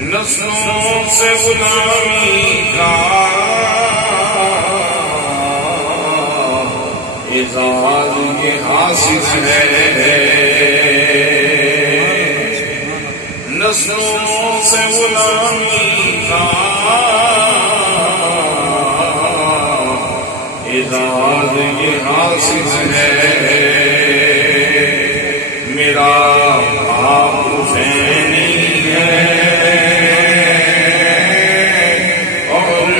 نسلوں سے غلامی کا اعزاز یہ حاصل ہے، نسلوں سے غلامی کا اعزاز یہ حاصل ہے، میرا باپ حسینی ہے اور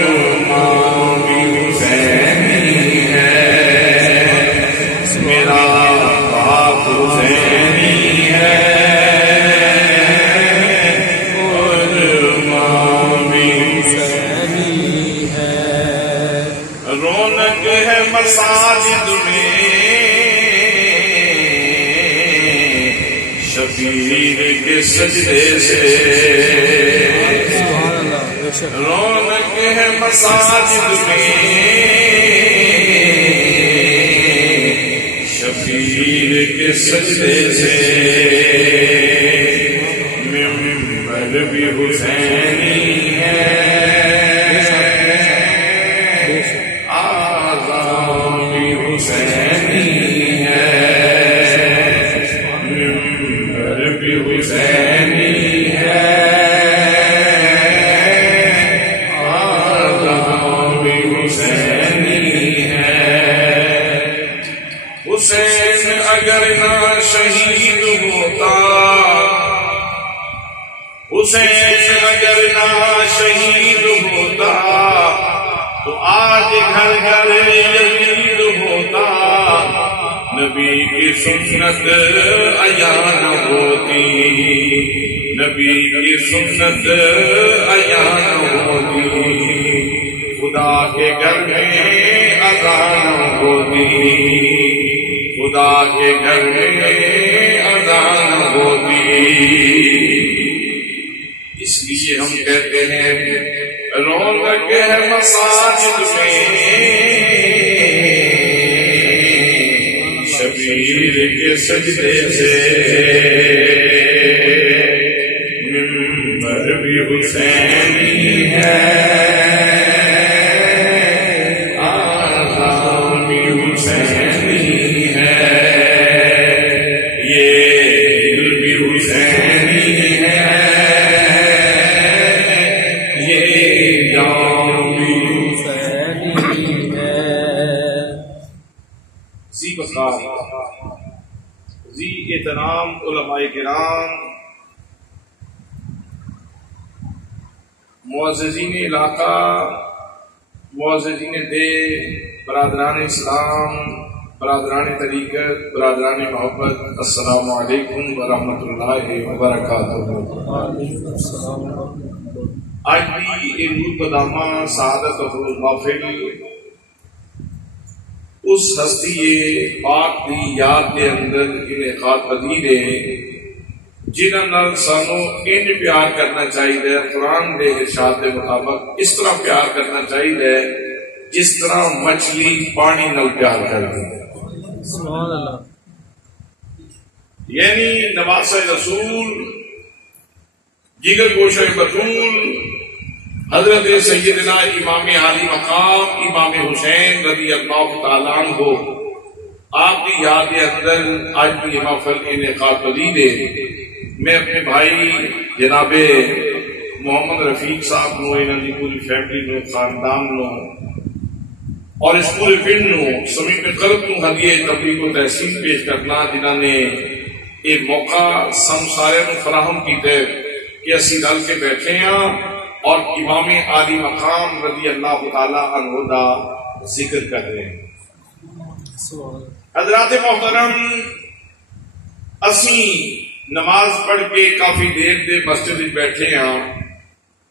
ماں بھی حسینی ہے، میرا باپ حسینی ہے اور ماں بھی حسینی ہے، رونق ہے مساجد میں شبیر کے سجدے سے، رونق ہے مساجد میں شبیر کے سجدے سے، ممبر بھی حسینی ہے، آذان بھی حسینی ہے، حسینی ہے، آذان بھی حسینی ہے، حسین اگر نہ شہید ہوتا، حسین اگر نہ شہید ہوتا تو آج گھر گھر یزید ہوتا، نبی کی سنت عیاں نہ ہوتی، نبی کی سنت عیاں نہ ہوتی، خدا کے گھر میں اذان نہ ہوتی، خدا کے گھر میں اذان نہ ہوتی، اس لیے ہم کہتے ہیں رونق ہے مساجد میں شبیر کے سجدے سے، ممبر بھی حسینی ہے، آذان بھی حسینی ہے، یہ دل بھی حسینی ہے، یہ جان بھی حسینی ہے، ذی وقار ذی احترام علماء کرام، معززین علاقہ، معززین دے، برادران اسلام، برادران طریقت، برادران محبت، السلام علیکم ورحمۃ اللہ وبرکاتہ۔ آج بھی یہ نور بدامہ سعادت و محفل اس ہستی پاک دی یاد کے اندر انعقاد پذیر ہے جنہاں نال سانو انج پیار کرنا چاہیے، قرآن دے ارشاد کے مطابق اس طرح پیار کرنا چاہیے جس طرح مچھلی پانی نال پیار کرتی ہے، سبحان اللہ، یعنی نواسہ رسول، جگر گوشہ بطول، حضرت سیدنا امام عالی مقام امام حسین رضی اللہ تعالیٰ عنہ آپ کی یاد کے اندر آج بھی محفل انعقاد پذیر ہے۔ میں اپنے بھائی جناب محمد رفیق صاحب نو، انہوں کی پوری فیملی نو، خاندان نو اور اس پورے پنڈ نو سمیت قلب نو ہدیے تبلیغ و تحسین پیش کرنا جنہوں نے یہ موقع سم سارے نو فراہم کیتے کہ اسی رل کے بیٹھے ہیں اور امام عالی مقام رضی اللہ تعالیٰ عنہ دا ذکر کر رہے ہیں۔ حضرات محترم، اسی نماز پڑھ کے کافی دیر دے مسجد بیٹھے ہیں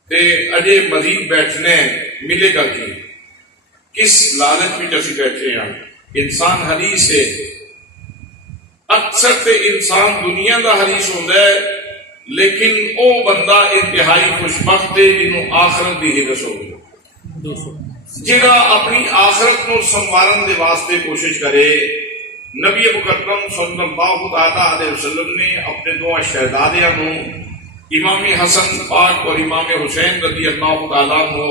تے اجے مزید بیٹھنے ملے گا کی کس لالچ میں اسی بیٹھے ہیں؟ انسان حریص ہے، اکثر تے انسان دنیا دا حریص ہوتا ہے، لیکن او بندہ انتہائی خوشبخت ہے جنہوں آخرت دی ہرس ہوگی، جہاں اپنی آخرت کو سنوارن دے واسطے کوشش کرے۔ نبی مکرم صلی اللہ علیہ وسلم نے اپنے دو شہزادیاں امام حسن پاک اور امام حسین رضی اللہ تعالیٰ عنہ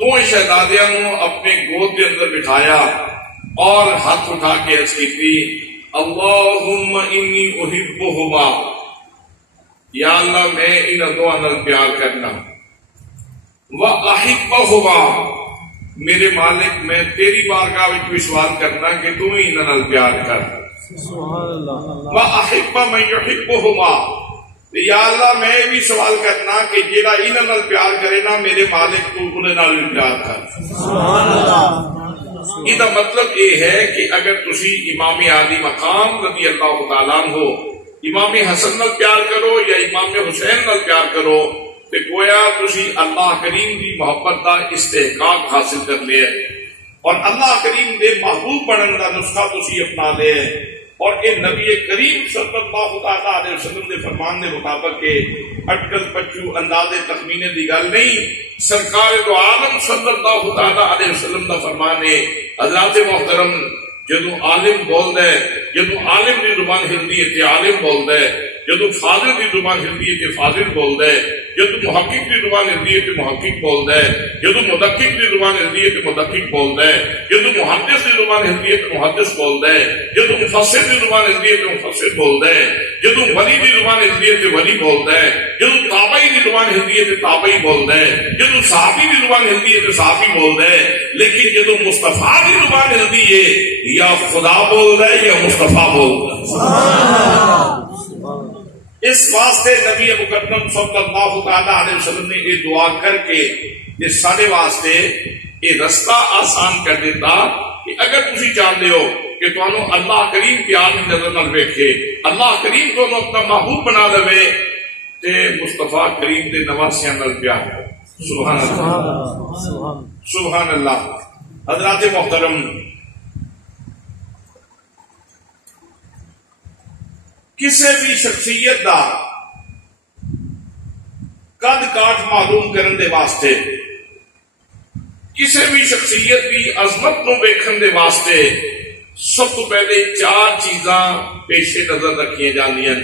دو شہزادیاں اپنے گود کے اندر بٹھایا اور ہاتھ اٹھا کے عرض کی تھی اللہم انی احبہما، یا اللہ میں ان دو نال پیار کرنا، وَأَحِبَّهُمَا میرے مالک میں تیری بارگاہ وچ بھی سوال کرنا کہ تو ہی انہاں نال پیار کر، وَأَحِبَّ مَن يُحِبُّهُمَا یا اللہ میں بھی سوال کرنا کہ جیڑا انہاں نال پیار کرے نا میرے مالک تو انہاں نال بھی پیار کر۔ سبحان اللہ۔ یہ مطلب یہ ہے کہ اگر تسی امام عالی مقام رضی اللہ تعالیٰ عنہ امام حسن نال پیار کرو یا امام حسین نال پیار کرو تو گویا تسی اللہ کریم کی محبت کا استحقاق حاصل کر لے اور اللہ کریم دے محبوب بنن کا نسخہ تسی اپنا لے، اور اے نبی کریم صلی اللہ تعالیٰ علیہ وسلم کے فرمان کے مطابق کہ اٹکل پچو اندازے تخمینے دی گل نہیں، سرکار دو عالم صلی اللہ تعالیٰ علیہ وسلم کا فرمان ہے۔ حضرات محترم جدو عالم بولد ہے، جدو عالم کی زبان ہلدی ہے تو عالم بولد ہے، جدو فاضل کی زبان ہلدی ہے تو فاضل بولد ہے، جدو محقق کی زبان ہلدی ہے تو محقق بولد ہے، جدو مدقق کی زبان ہلدی ہے تو مدقق بولد ہے، جدو محدث کی زبان ہلدی ہے تو محدث بولد ہے، جدو مفسر کی زبان ہلدی ہے تو مفسر بولد ہے، جدو ولی کی زبان ہلدی ہے تو ولی بولد ہے، جدو تابعی کی زبان ہلدی ہے تو تابعی بولد ہے، جدو صحابی کی زبان ہلدی ہے تو صحابی بولد ہے، لیکن جدو مصطفیٰ کی زبان ہلدی ہے یا خدا بولد ہے یا مصطفیٰ بولد ہے۔ اس واسطے نبی مقدم صلی اللہ تعالیٰ علیہ وسلم نے یہ دعا کر کے یہ سارے واسطے یہ رستہ آسان کر دیتا کہ اگر تسی چاہتے ہو کہ تمہوں اللہ کریم پیار کی نظر نہ ویکھے، اللہ کریم کو اپنا محبوب بنا لے تے مصطفیٰ کریم دے نواسیاں نال پیار کرو۔ سبحان اللہ، سبحان اللہ۔ حضرات محترم، کسی بھی شخصیت دا قد کاٹ معلوم کرن دے واسطے، کسی بھی شخصیت کی عظمت نو ویکھن دے واسطے سب تو پہلے چار چیزاں پیش نظر رکھیے جاندیاں۔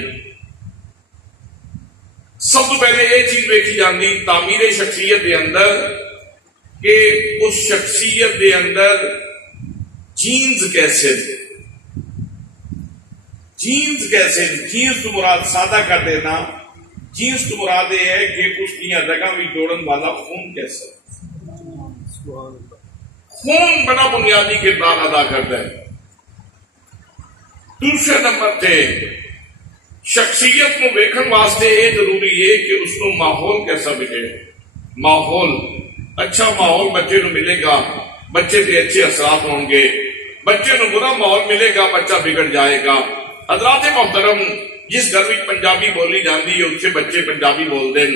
سب تو پہلے یہ چیز ویکھی جاندی تعمیر شخصیت دے اندر کہ اس شخصیت دے اندر جینز کیسے، جینز کیسے، جینز تو مراد سادہ کر دینا، جینز تو مراد یہ ہے کہ اس کی رگاں بھی دوڑن والا خون کیسا، خون بڑا بنیادی کردار ادا کرتا ہے۔ دوسرے نمبر تے شخصیت کو ویکھن واسطے یہ ضروری ہے کہ اس کو ماحول کیسا ملے، ماحول اچھا ماحول بچے کو ملے گا بچے کے اچھے اثرات ہوں گے، بچے کو برا ماحول ملے گا بچہ بگڑ جائے گا۔ حضرات محترم، جس گھر میں پنجابی بولی جاتی ہے اس سے بچے پنجابی بول دیں،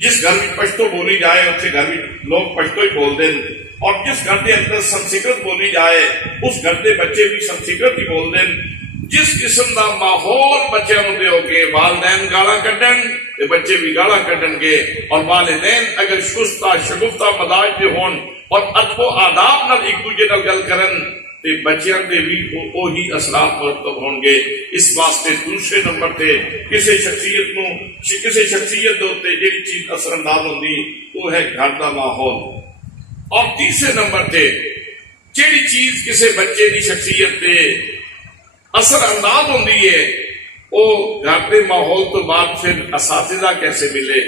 جس گھر میں پشتو بولی جائے اس سے گھر میں لوگ پشتو ہی بول دیں، اور جس گھر کے اندر سنسکرت بولی جائے اس گھر کے بچے بھی سنسکرت ہی بول دیں۔ جس قسم کا ماحول بچے دے ہو گے، والدین گالا کڈن تو بچے بھی گالا کڈن گے، اور والدین اگر شستہ شگفتہ مزاج دے ہون اور ادب و آداب نال ایک دوجے نال گل کرن تے بچیاں دے بھی وہی اثرات مرتب ہون گے۔ اس واسطے دوسرے نمبر تے کسی شخصیت دے جڑی چیز اثر انداز ہوندی وہ ہے گھر دا ماحول، اور تیسرے نمبر تے جڑی چیز کسی بچے دی شخصیت تے اثر انداز ہوندی ہے وہ گھر دے ماحول تو بعد پھر اساتذہ کیسے ملے،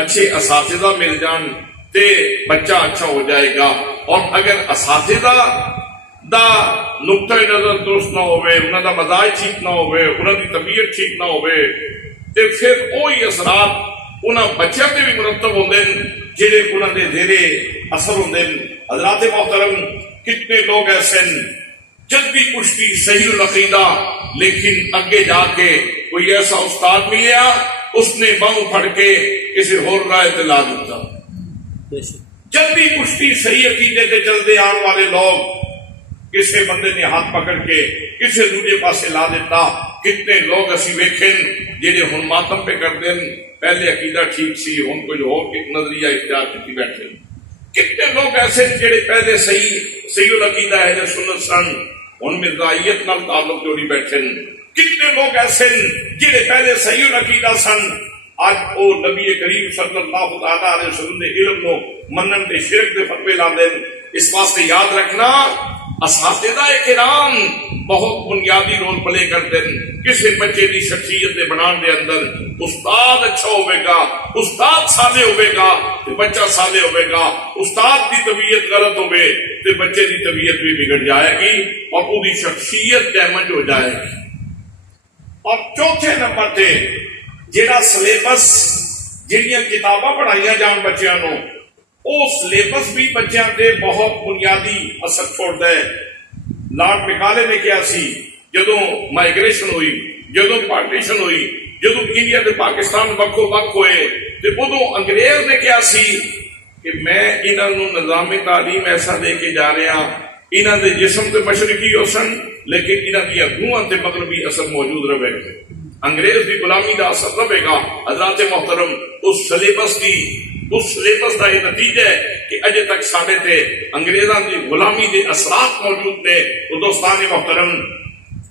اچھے اساتذہ مل جان تے بچہ اچھا ہو جائے گا، اور اگر اساتذہ دا نقطہ نظر درست نہ ہوئے، انہوں دا مزاج ٹھیک نہ ہوئے، انہوں دی طبیعت ٹھیک نہ ہوئے تے پھر وہی اثرات انہوں بچوں تے بھی مرتب ہوندے جڑے انہوں دے زیرے اثر ہوندے۔ حضرات محترم، کتنے لوگ ایسے جذبی کشتی صحیح العقیدہ، لیکن اگے جا کے کوئی ایسا استاد ملیا اس نے باؤں پھڑ کے کسی اور رائے تے لا دیتا۔ جذبی کشتی صحیح عقیدے تے چلتے آنے والے لوگ کسی بندے نے ہاتھ پکڑ کے کسی دوسرے پاسے لا دیتا۔ کتنے لوگ اسی ویکھن جہے ہن ماتم پہ کر دین، پہلے عقیدہ ٹھیک سی ہن کوئی اور نظریہ اختیار کی بیٹھے۔ کتنے لوگ ایسے جہے پہلے صحیح العقیدہ ہے سنت سن ہن مرزائیت نال تعلق جوڑی بیٹھے۔ کتنے لوگ ایسے جہے پہلے صحیح العقیدہ سن اج وہ نبی کریم صلی اللہ تعالی علیہ وسلم نے علم نو منن تے شرک دے فتوی لاندے. اس واسطے یاد رکھنا اساتذہ کرام بہت بنیادی رول پلے کرتے ہیں کسی بچے کی شخصیت کے بنان دے اندر. استاد اچھا ہوئے گا، استاد سادے ہوئے گا تو بچہ سادے ہوئے گا. استاد کی طبیعت غلط ہوئے تو بچے کی طبیعت بھی بگڑ جائے گی اور پوری شخصیت ڈیمیج ہو جائے گی. اور چوتھے نمبر تے جہاں سلیبس جہاں کتاباں پڑھائیاں جان بچیاں نو وہ سلیبس بھی بچیاں تے بہت بنیادی اثر چھوڑتا ہے. لارڈ میکالے نے کیا سی جدو مائگریشن ہوئی، جدو پارٹیشن ہوئی، جدو انڈیا تے پاکستان وقو وق ہوئے تو ادو انگریز نے کیا سی کہ میں انہوں نے نظام تعلیم ایسا دے کے جا رہا، انہوں نے جسم تے مشرقی ہو سن لیکن انہوں نے روحاں تے مغربی اثر موجود رہے گا. انگریز کی غلامی کا اثر رہے گا. حضرات محترم اس سلیبس کا یہ نتیجہ ہے کہ اجے تک سارے تے انگریزاں دی غلامی دے اثرات موجود نے. تو دوستان محترم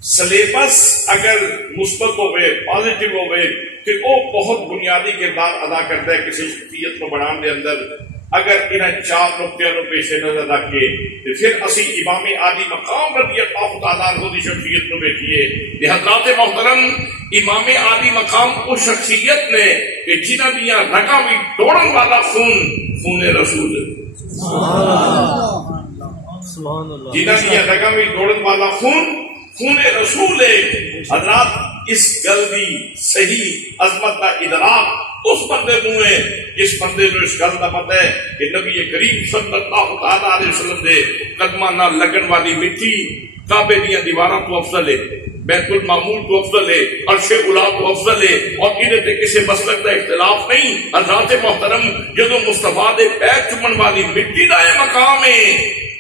سلیبس اگر مثبت ہوئے، پازیٹیو ہوئے کہ وہ بہت بنیادی کردار ادا کرتا ہے کسی شخصیت کو بنانے دے اندر. اگر انہیں چار نقطوں کو پیش نظر رکھ کے پھر اسی امام عالی مقام رضی اللہ تعالیٰ عنہ کی شخصیت کو دیکھیے. حضرات محترم امام عالی مقام اس شخصیت نے کہ جنہ دیا رگاں بھی دوڑن والا خون رسول، جنہ دیا رگاں بھی دوڑن والا خون رسول ہے. حضرات اس گل دی صحیح عظمت کا ادراک اس بندے نو ہے جس بندے نو اس گل کا پتہ ہے کہ نبی کریم صلی اللہ تعالی علیہ وسلم دے قدماں نال لگن والی مٹی کعبے دیاں دیواراں تو افضل ہے، بیت المعمور تو افضل ہے، عرش اولا تو افضل ہے اور انہیں تے کسی مسلک کا اختلاف نہیں. حضرات محترم جدو مصطفیٰ دے پیر چومن والی مٹی دا یہ مقام ہے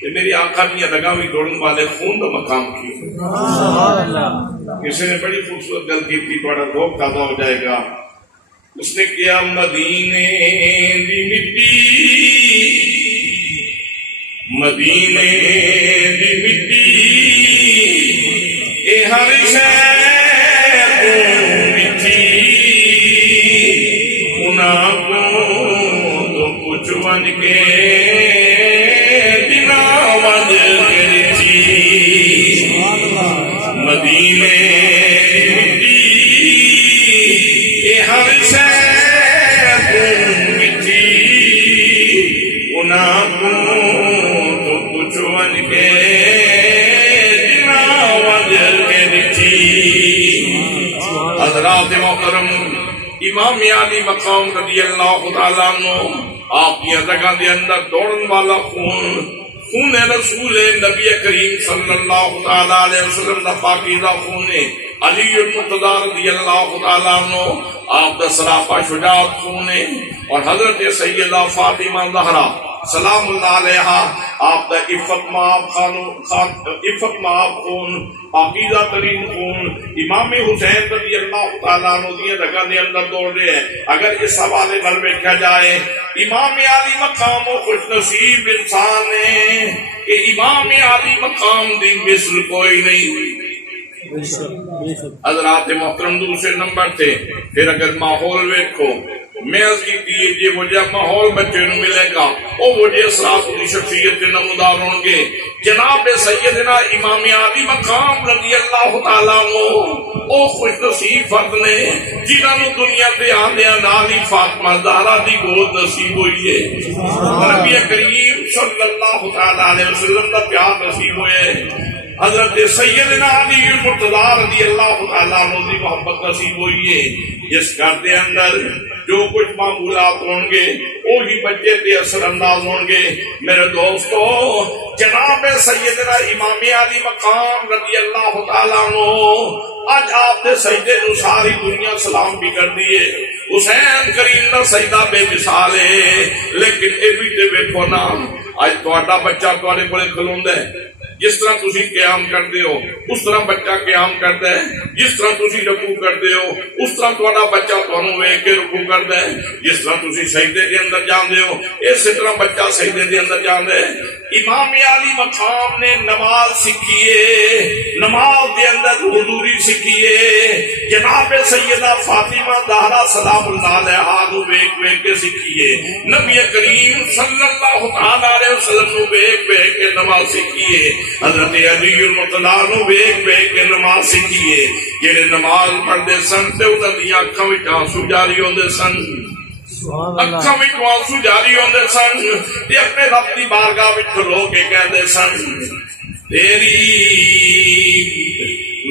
کہ میری آقا دیاں رگاں وی دوڑن والے خون دا مقام کی. کسی نے بڑی خوبصورت گل کی تھی، بڑا روح تازہ ہو جائے گا. اس نے کیا مدینے دی مٹی، مدینے دی مٹی اے ہر شے تو مٹی، انہاں کو تو کچھ ون کے بنا ون گرچی. مدینے دی مٹی اے ہر شے حضرات محترم امام عالی مقام رضی اللہ تعالیٰ عنہ آپ کی رگاں دے اندر دوڑن والا خون رسول نبی کریم صلی اللہ تعالی علیہ وسلم دا پاکیزہ خون ہے. علی المرتضیٰ رضی اللہ تعالیٰ عنہ آپ دا سراپا شجاعت خون ہے. اور حضرت سیدہ فاطمہ زہرا سلام اللہ علیہا آپ دا عفت مآب خون، پاکیزہ ترین خون امام حسین رضی اللہ تعالیٰ عنہ دی رگاں دے اندر دوڑ رہے ہیں. اگر اس حوالے پر دیکھا جائے امام عالی مقام و خوش نصیب انسان ہے کہ امام عالی مقام دی مثل کوئی نہیں. حضرات محترم دوسرے نمبر تھے. پھر اگر ماحول ویکھو میں اس کی یہ وجہ ماحول بچے نو ملے گا وہ وجہ اثرات کی شخصیت کے نمودار ہوں گے. جناب سیدنا امام عالی مقام رضی اللہ تعالیٰ عنہ او خوش نصیب فرد نے جنہوں نے دنیا پہ آندیا نال ہی فاطمہ زہرا دی گود نصیب ہوئی ہے. نبی کریم صلی اللہ تعالیٰ علیہ وسلم کا پیار نصیب ہوئے. حضرت سیدنا علی المرتضیٰ رضی اللہ تعالیٰ عنہ کی محبت نصیب ہوئی ہے. جس گھر کے اندر جو کچھ معمولات ہوں گے وہی بچے تے اثر انداز ہوں گے. میرے دوستو جناب سیدنا امام علی مقام رضی اللہ تعالیٰ عنہ آج آپ دے سجدے نو ساری دنیا سلام بھی کر دیے. حسین کریم دا سجدہ بے مثال ہے لیکن اے بھی تے ویکھو نا اج تہاڈا بچہ تہاڈے کولے کھلوندا ہے جس طرح تسی قیام کرتے ہو اس طرح بچہ قیام کرتا ہے، جس طرح تسی رکوع کرتے ہو اس طرح تہاڈا بچہ تانوں ویکھ کے رکوع کردا ہے، جس طرح تسی سجدے دے اندر جاندے ہو اس طرح بچہ سجدے دے اندر جاندا ہے۔ امام علی مقام نے نماز سکھیے، نماز دے اندر حضوری سکھیے، جناب سیدہ فاطمہ زہرا سلام اللہ علیہا نو ویکھ ویکھ کے سکھیے، نبی کریم صلی اللہ تعالی علیہ وسلم نو ویکھ ویکھ کے نماز سکھیے، حضرت علی المرتضیٰ نو ویکھ ویکھ کے نماز سکھیے۔ جڑے نماز پڑھدے سن تے انہاں دی اکھاں وچ آنسو جاری ہوندے سن، اکھاں وچ آنسو جاری ہوندے سن تے اپنے رب دی بارگاہ وچ کھلو کے کہندے سن تیری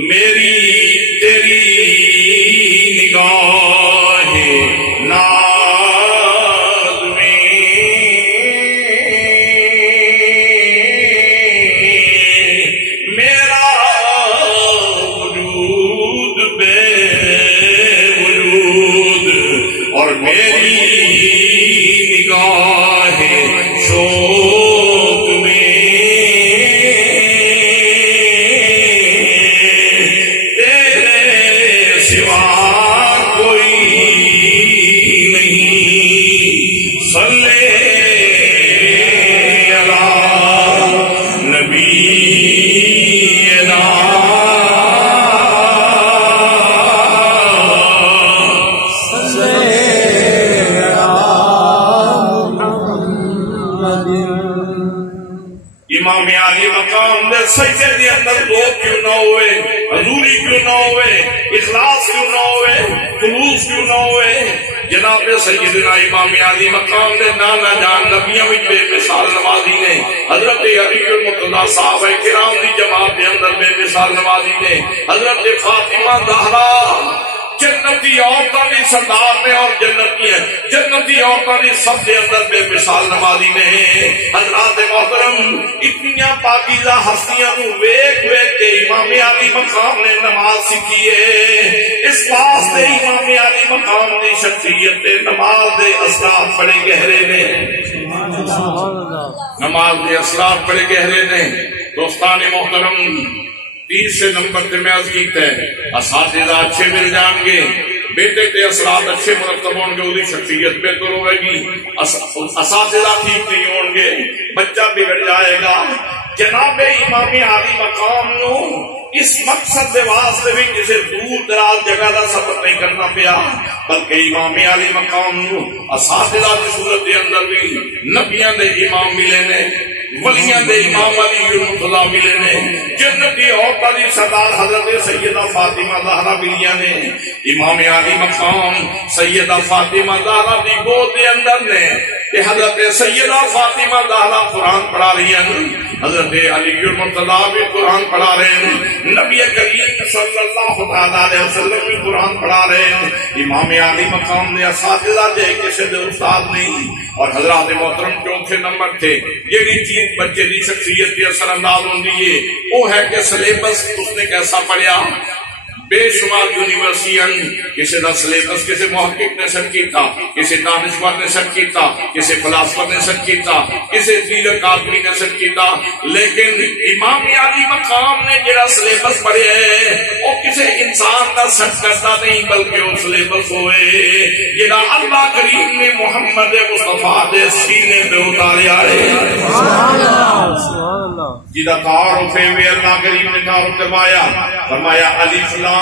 میری تیری نگاہ ناز میں میرا وجود بے وجود اور میری نگاہ شوق میں سجدے دے اندر دو کیوں نہ ہوئے، حضوری کیوں نہ ہوئے، اخلاص کیوں نہ ہوئے، خلوص کیوں نہ ہوئے؟ جناب سیدنا امام علی مقام دے نانا جان نبیوں وچ بے مثال نمازی نے، حضرت علی المرتضیٰ صحابہ کرام دی جماعت دے اندر بے مثال نمازی نے، حضرت فاطمہ زہرا جنتی عورتوں کی سردار میں اور جنتی عورتوں کی سب کے اندر بے مثال نمازی نے۔ حضرات محترم اتنی پاکیزہ ہستیاں نو ویکھ ویکھ کے امام علی مقام نے نماز سیکھی ہے۔ اس واسطے امام علی مقام کی شخصیت نماز دے اثرات بڑے گہرے نے، نماز دے اثرات بڑے گہرے نے۔ دوستان محترم 30 نمبر تے میں عرض کیتا ہے اساتذہ اچھے مل جان گے، بیٹے تے اثرات اچھے مرتب ہون گے، وہی شخصیت بہتر ہوئے گی۔ اساتذہ ٹھیک نہیں ہون گے بچہ بگڑ جائے گا۔ جناب امام علی مقام نو اس مقصد دے واسطے بھی کسی دور دراز جگہ دا سفر نہیں کرنا پیا، بلکہ امام علی مقام نو اساتذہ کی صورت دے اندر بھی نبیاں دے امام ملے نے، ولیاں دے امام علی المرتضیٰ ملے نے، جنتی عورتاں دی سردار حضرت سیدہ فاطمہ زہرا ملیاں نے۔ امام علی مقام سیدہ فاطمہ زہرا دی گود دے اندر نے کہ حضرت سیدہ فاطمہ زہرا قرآن پڑھا رہی ہیں، حضرت علی المرتضیٰ بھی قرآن پڑھا رہے ہیں، نبی کریم صلی اللہ علیہ وسلم بھی قرآن پڑھا رہے ہیں۔ امام علی مقام نے اساتذہ دے کسی دے استاد نہیں۔ اور حضرات محترم چوتھے نمبر تھے جیڑی چیز بچے دی شخصیت کی اثر انداز ہوندی ہے وہ ہے کہ سلیبس اس نے کیسا پڑھیا۔ بے شمار یونیورسٹیاں کسی دا سلیبس کسی محقق نے سیٹ کیتا، کسی دانشور نے سیٹ کیتا، کسی فلاسفر نے سیٹ کیتا، کسی دیگر آدمی نے سیٹ کیتا، لیکن امام علی مقام نے جڑا سلیبس پڑھیا ہے وہ کسی انسان کا سیٹ کرتا نہیں، بلکہ وہ سلیبس ہوئے جڑا اللہ کریم نے محمد مصطفیٰ دے سینے پہ اتاریا ہے، جدا تعارف ہے وہ اللہ کریم نے تعارف کروایا، فرمایا الف لام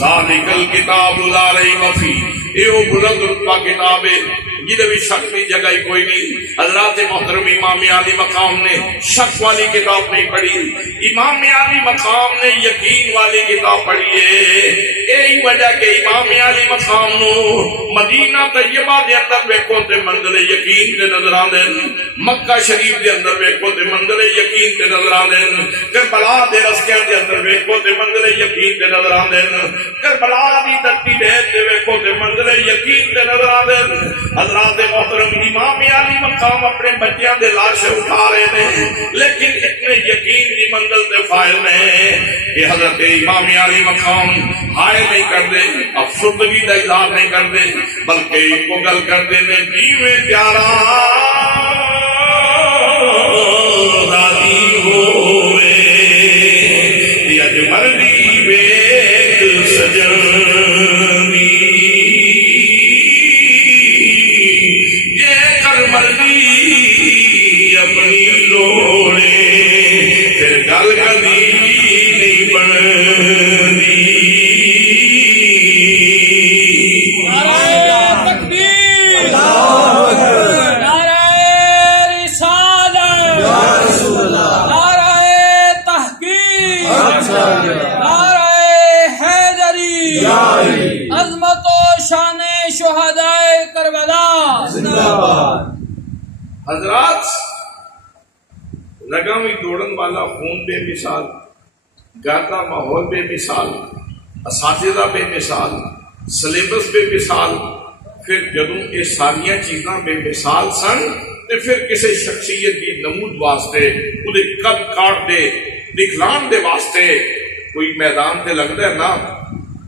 ذالک الکتاب لا ریب فیہ، یہ بلند رتبہ کتاب ہے جدے بھی شک کی جگہ ہی کوئی نہیں۔ حضرات محترم امام علی مقام نے شک والی کتاب نہیں پڑھی، امام علی مقام نے یقین والی کتاب پڑھی ہے۔ یہی وجہ کہ امام علی مقام نو مدینہ طیبہ دے اندر ویکھو تے منزل یقین تے نظر آندے، مکہ شریف دے اندر ویکھو تے منزل یقین تے نظر آندے، کربلا دے رستیاں دے اندر ویکھو تے منزل یقین تے نظر آندے، کربلا دی دھرتی دے تے ویکھو تے منزل یقین تے نظر آندے۔ حضرات محترم امام علی مقام اپنے بچیاں دے لاشیں اٹھا رہے ہیں، لیکن اتنے یقین کی منزل دے فائل میں کہ حضرت امام علی مقام ہائے دفاع نہیں کرتے، افسردگی کا اظہار نہیں کرتے، بلکہ ایک کو گل کرتے ہیں جیویں پیارا راضی ہوئے یج مرضی ویک سجنی، یہ کر مرضی اپنی لوڑے پھر گل کبھی نہیں بنتی۔ عظمت و شان شہدائے کربلا زندہ باد۔ حضرات، لگا میں دوڑن والا خون بے مثال، گھر کا ماحول بے مثال، اساتذہ بے مثال، سلیبس بے مثال، پھر جدوں یہ ساریا چیزاں بے مثال سن تے پھر کسی شخصیت کی نمود واسطے وہ قد کاٹ دے دکھلان دے واسطے کوئی میدان تے لگتا ہے نا،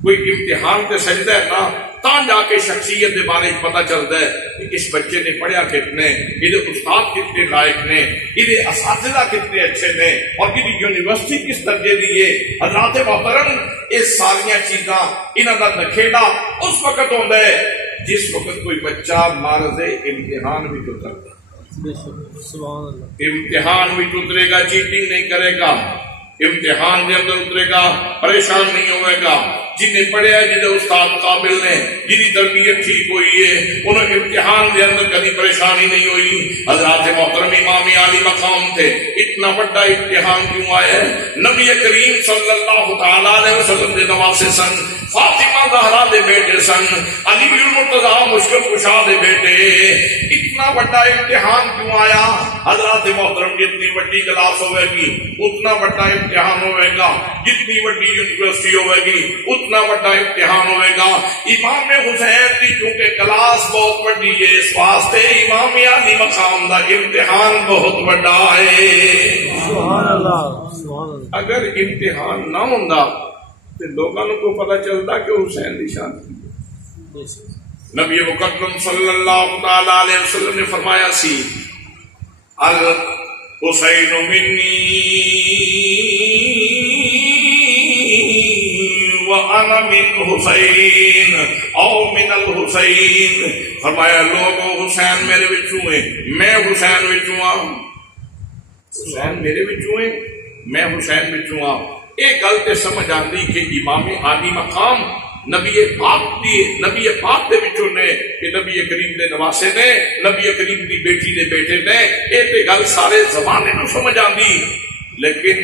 کوئی امتحان تے سجدہ ہے نا، تا جا کے شخصیت دے بارے پتہ چلتا ہے کہ اس بچے نے پڑھیا کتنے، یہ استاد کتنے لائق نے، یہ اساتذہ کتنے اچھے نے، اور یہ یونیورسٹی کس درجے دی ہے۔ حضرات محترم، یہ ساری چیزاں انہاں دا نکھےڑا اس وقت ہوتا ہے جس وقت کوئی بچہ معرض امتحان بھی اترتا ہے، امتحان بھی اترے گا، چیٹنگ نہیں کرے گا، امتحان کے اندر اترے گا، پریشان نہیں ہوئے گا۔ جنہیں پڑھیا جنہیں استاد قابل نے، جنہی تربیت ٹھیک ہوئی ہے، انہوں امتحان کے اندر کبھی پریشانی نہیں ہوئی۔ حضرات محترم امام عالی مقام تھے، اتنا بڑا امتحان کیوں آیا ہے؟ نبی کریم صلی اللہ تعالی علیہ وسلم دے نواسے سن، فاطمہ زہرا دے بیٹے سن، علی المرتضیٰ مشکل کشا دے بیٹے، اتنا بڑا امتحان کیوں آیا؟ حضرات محترم، جتنی بڑی کلاس ہوئے گی اتنا بڑا امتحان ہوئے گا، جتنی بڑی یونیورسٹی ہوئے گی اتنا بڑا امتحان ہوئے گا۔ امام حسین کی چونکہ کلاس بہت بڑی ہے، اس واسطے امام علی مقام دا امتحان بہت بڑا ہے۔ سبحان اللہ، سبحان اللہ۔ اگر امتحان نہ ہوندا تو لوگوں کو پتہ چلتا کہ حسین کی شان کی۔ نبی مکرم صلی اللہ تعالی علیہ وسلم نے فرمایا سی الحسین منی وَأَنَا مِنْ حُسَيْن او من الحسین، فرمایا لوگوں حسین میرے وچوں ہیں، میں حسین وچوں ہاں، حسین میرے وچوں ہیں، میں حسین وچوں ہاں۔ ایک گل تے سمجھ آندی کہ امام عالی مقام نبی پاک دے وچوں نے، کہ نبی کریم دے نواسے نے، نبی کریم دی بیٹی دے بیٹے نے، اے تے گل سارے زمانے نو سمجھ آندی، لیکن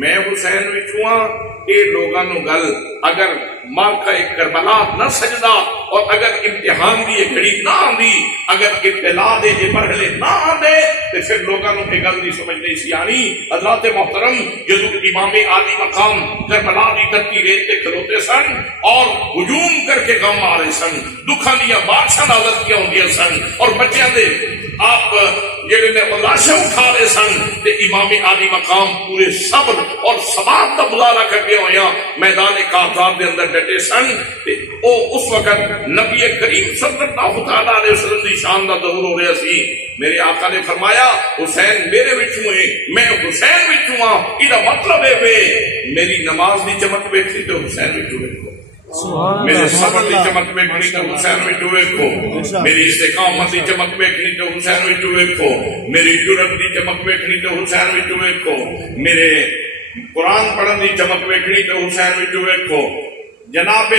میں حسین وچوں ہاں، اے لوگاں نو گل اگر مارکا کربلا نہ سجدا اور اگر امتحان دی گھڑی نہ آندی، اگر ابتلا دے مرحلے نہ آندے تو پھر لوگاں نو اے گل دی سمجھ نہیں سی آنی۔ حضرات محترم، جدوں امام عالی مقام کربلا دی دھرتی ریت تے کھلوتے سن اور ہجوم کر کے گاؤں آ رہے سن، دکھاں دیاں بارشاں نازل کیاں ہوندیاں سن اور بچیاں دے آپ جڑے نے لاشیں اٹھا رہے سن، تے امام عالی مقام پورے صبر اور ثبات کا مظاہرہ کر کے ہویا میدان کارزار دے اندر ڈٹے سن۔ تے او اس وقت نبی کریم صلی اللہ تعالی علیہ وسلم دی شان دا ظہور ہو رہا سی۔ میرے آقا نے فرمایا حسین میرے وچوں ہے، میں حسین وچوں ہاں، یہ مطلب ہے وے میری نماز دی چمک ویکھی تے حسین وچوں ویکھو، میرے صبر دی چمک ویکھنی تے حسین وچوں ویکھو، میری استقامت دی چمک ویکھنی تے حسین وچوں ویکھو، میری جرأت دی چمک ویکھنی تے حسین وچوں ویکھو، میرے قرآن پڑھن دی چمک ویکھنی تے حسین وچوں ویکھو۔ جناب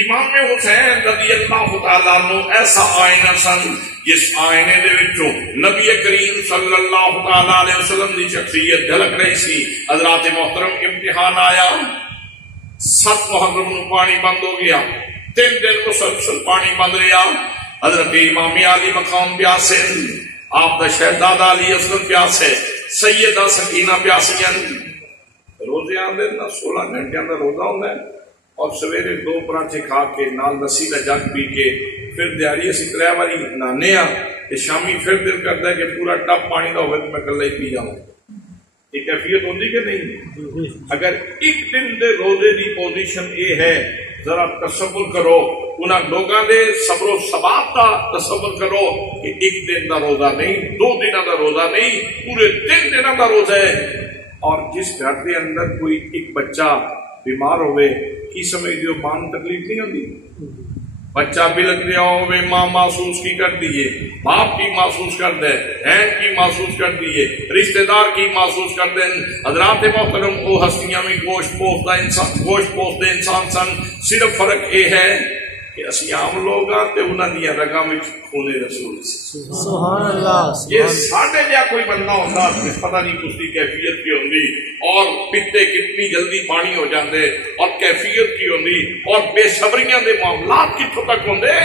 امام حسین رضی اللہ تعالیٰ عنہ ایسا آئینہ سن جس آئینے دے وچوں نبی کریم صلی اللہ تعالیٰ علیہ وسلم دی شخصیت جھلک رہی سی۔ حضرات محترم، امتحان آیا، 7 محرم نو پانی بند ہو گیا، 3 دن مسلسل پانی بند رہا۔ حضرت امام علی مقام پیاسے، آپ دا شہزادہ علی اصغر پیاسے، سیدہ سکینہ پیاسیاں، روزے آندے نا 16 گھنٹے کا روزہ ہوتا ہے اور سویرے 2 پراٹھے کھا کے نال لسی کا جگ پی کے پھر دیہڑی اسی 3 باری نہانے ہاں، شامی پھر دل کرتا ہے کہ پورا ٹب پانی کا ہوگا تو میں کلا ہی پی جاؤں۔ یہ کیفیت ہوتی کہ نہیں؟ اگر ایک دن دے روزے دی پوزیشن یہ ہے ذرا تصور کرو انہاں لوگاں دے صبر و ثبات کا تصور کرو کہ ایک دن دا روزہ نہیں، 2 دنوں دا روزہ نہیں، پورے 3 دنوں دا روزہ ہے۔ اور جس گھر کے اندر کوئی ایک بچہ بیمار ہوئے کی سمجھ دیو ماں تکلیف نہیں ہوتی؟ بچہ بلک رہا ہوئے ماں محسوس کی کر دیئے، باپ کی محسوس کر دے، بہن کی محسوس کر دیئے، رشتہ دار کی محسوس کر دیں۔ حضرات محترم او ہستیاں میں گوشت پوست انسان سن، صرف فرق یہ ہے کہ اسی عام لوگ آتے انہاں دیا رگاں میں خون رسول سے۔ سبحان اللہ۔ یہ ساڑھے جا کوئی بندہ ہوتا پتہ نہیں اس کی کیفیت کی ہوندی، اور پتے کتنی جلدی پانی ہو جاندے، اور کیفیت کی ہوندی، اور بے صبریاں دے معاملات کتوں تک ہوندے۔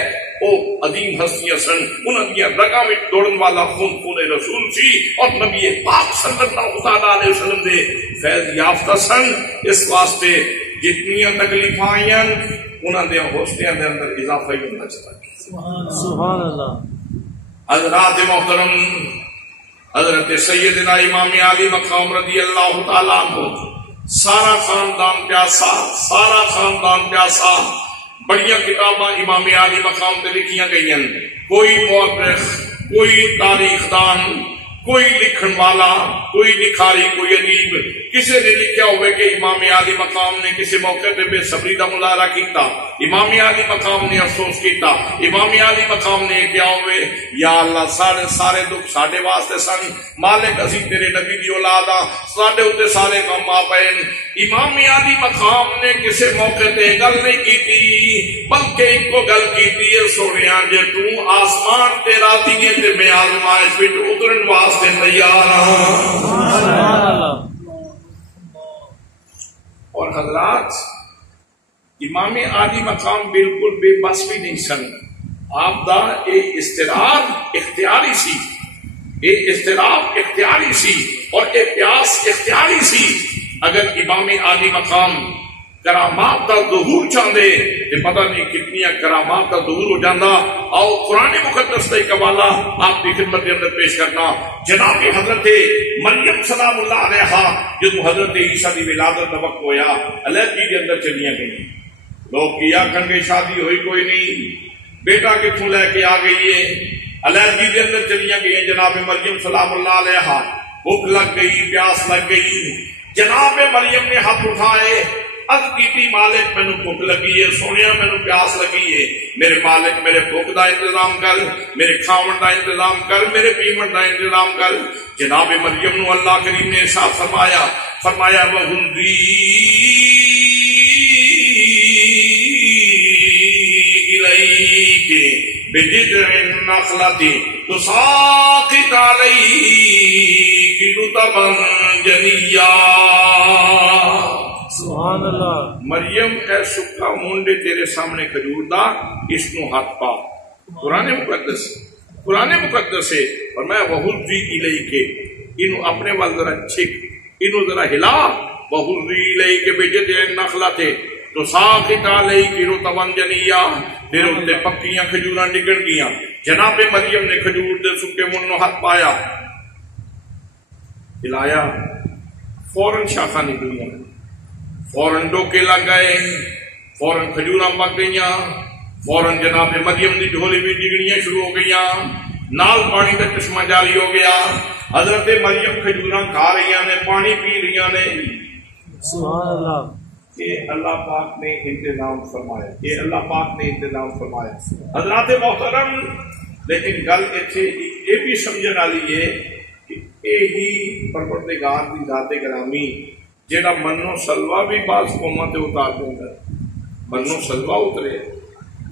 وہ عظیم ہستیاں سن، انہاں دیا رگاں میں دوڑن والا خون رسول سی، اور نبی پاک صلی اللہ علیہ وسلم دے فیض یافتہ سن۔ اس واسطے جتنیاں تکلیفاں آئیاں انہاں دے حوصلیاں دے اندر اضافہ ہی ہونا چاہیے۔ سبحان اللہ۔ حضرات محترم، حضرت سیدنا امام علی مقام رضی اللہ تعالیٰ عنہ، سارا خاندان پیاسا، بڑیاں کتاباں امام علی مقام تے لکھیاں گئی ہیں، کوئی مورخ، کوئی تاریخ دان، کوئی لکھن والا، کوئی لکھاری، کوئی ادیب کسی نے لکھا ہوئے کہ امام علی مقام نے کسی موقع پہ بے صبری کا مظاہرہ کیتا، امام علی مقام نے افسوس کیتا، امام علی مقام نے کیا ہوئے یا اللہ سارے دکھ ساڈے واسطے سن، مالک اسی تیرے نبی دی اولاد ہاں، ساڈے اوتے سارے کام آ پئے۔ امام علی مقام نے کسی موقع تے گل نہیں کیتی، بلکہ ایک کو گل کیتی ہے، سونیا جے تو آسمان تے راتی ہے تے میں آزمائش وچ اترن واسطے تیار ہاں۔ اور حضرات امام علی مقام بالکل بے بس بھی نہیں سن، آپ دا ایک اضطراب اختیاری سی، اور ایک پیاس اختیاری سی۔ اگر امام علی مقام کرامات کا ظہور چاہتے تو پتہ نہیں کتنی کرامات کا ظہور ہو جاتا۔ آؤ قرآن مقدس کا ایک حوالہ آپ کی خدمت کے اندر پیش کرنا۔ جناب حضرت مریم سلام اللہ علیہا جدو حضرت عیسیٰ کی ولادت کا وقت ہویا، علیحدگی کے اندر چلیاں گئی، لوگ کیا کھنگے شادی ہوئی کوئی نہیں، بیٹا کتوں لے کے آ گئی ہے، علیحدگی کے اندر چلیاں گئی۔ جناب مریم سلام اللہ علیہا بھوک لگ گئی، پیاس لگ گئی، جناب مریم نے ہاتھ اٹھائے، عرض کیتی مالک مینوں بھوک لگی ہے، سونیا مینوں پیاس لگی ہے، میرے مالک میرے بھوک دا انتظام کر، میرے کھاون دا انتظام کر، میرے پیمن دا انتظام کر۔ جناب مریم نو اللہ کریم نے ارشاد فرمایا وَهُزِّي إِلَيْكِ بِجِذْعِ النَّخْلَةِ تُسَاقِطْ عَلَيْكِ رُطَبًا جَنِيًّا۔ سبحان اللہ۔ مریم اے سکا مونڈے تیرے سامنے کھجور دا، اس نو ہاتھ پا۔ قرآن مقدس ہے، اور میں وَهُزِّي إِلَيْكِ، انو اپنے وال ذرا چھک، انو ذرا ہلا، وَهُزِّي إِلَيْكِ بِجِذْعِ النَّخْلَةِ تُسَاقِطْ عَلَيْكِ رُطَبًا جَنِيًّا۔ پھر ان سے پکیاں کھجوراں ڈگڑ گیاں۔ جناب مریم نے کھجور دے سکے من نو ہاتھ پایا، ہلایا، فوراً شاخہ نکلیاں، فوراً ڈوکے لگ گئے، فوراً کھجوراں پک گئیاں، فوراً جناب مریم دی جھولی بھی ڈگڑیاں شروع ہو گئیاں، نال پانی کا چشمہ جاری ہو گیا۔ حضرت مریم کھجوراں کھا رہی نے، پانی پی رہی نے۔ سبحان اللہ۔ یہ اللہ پاک نے انتظام فرمایا، یہ اللہ پاک نے انتظام فرمایا۔ حضرات محترم، لیکن گل اتنے یہ بھی سمجھنے والی ہے کہ یہی پروردگار کی ذات گرامی جہاں منو سلوا بھی بعض قوموں سے اتار دیں، منو سلوا اترے،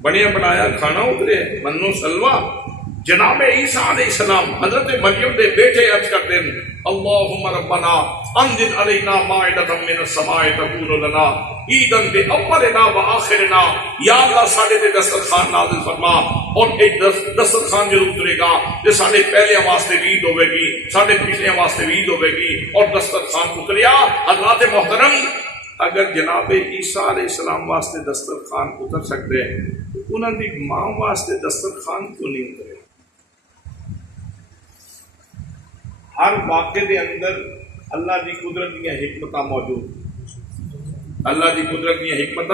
بنیا بنایا کھانا اترے، منو سلوا۔ جناب عیسیٰ علیہ السلام حضرت مریم دے بیٹے عرض کرتے ہیں اللہم ربنا انزل علینا مائدۃ من السماء تکون لنا عیدا باولنا وآخرنا، یا اللہ ساڈے تے دسترخوان نازل فرما، اور ایک دسترخوان جو اترے گا جو ساڈے پہلے واسطے بھی عید ہوے گی، ساڈے پچھلے واسطے بھی عید ہوے گی، اور دسترخوان اتریا۔ حضرات محترم، اگر جناب عیسیٰ علیہ السلام واسطے دسترخوان اتر سکتے تو انہوں دی ماں واسطے دسترخوان کیوں نہیں اترے؟ ہر واقعے دے اندر اللہ دی قدرت دیا حکمتاں موجود، اللہ دی قدرت دی حکمت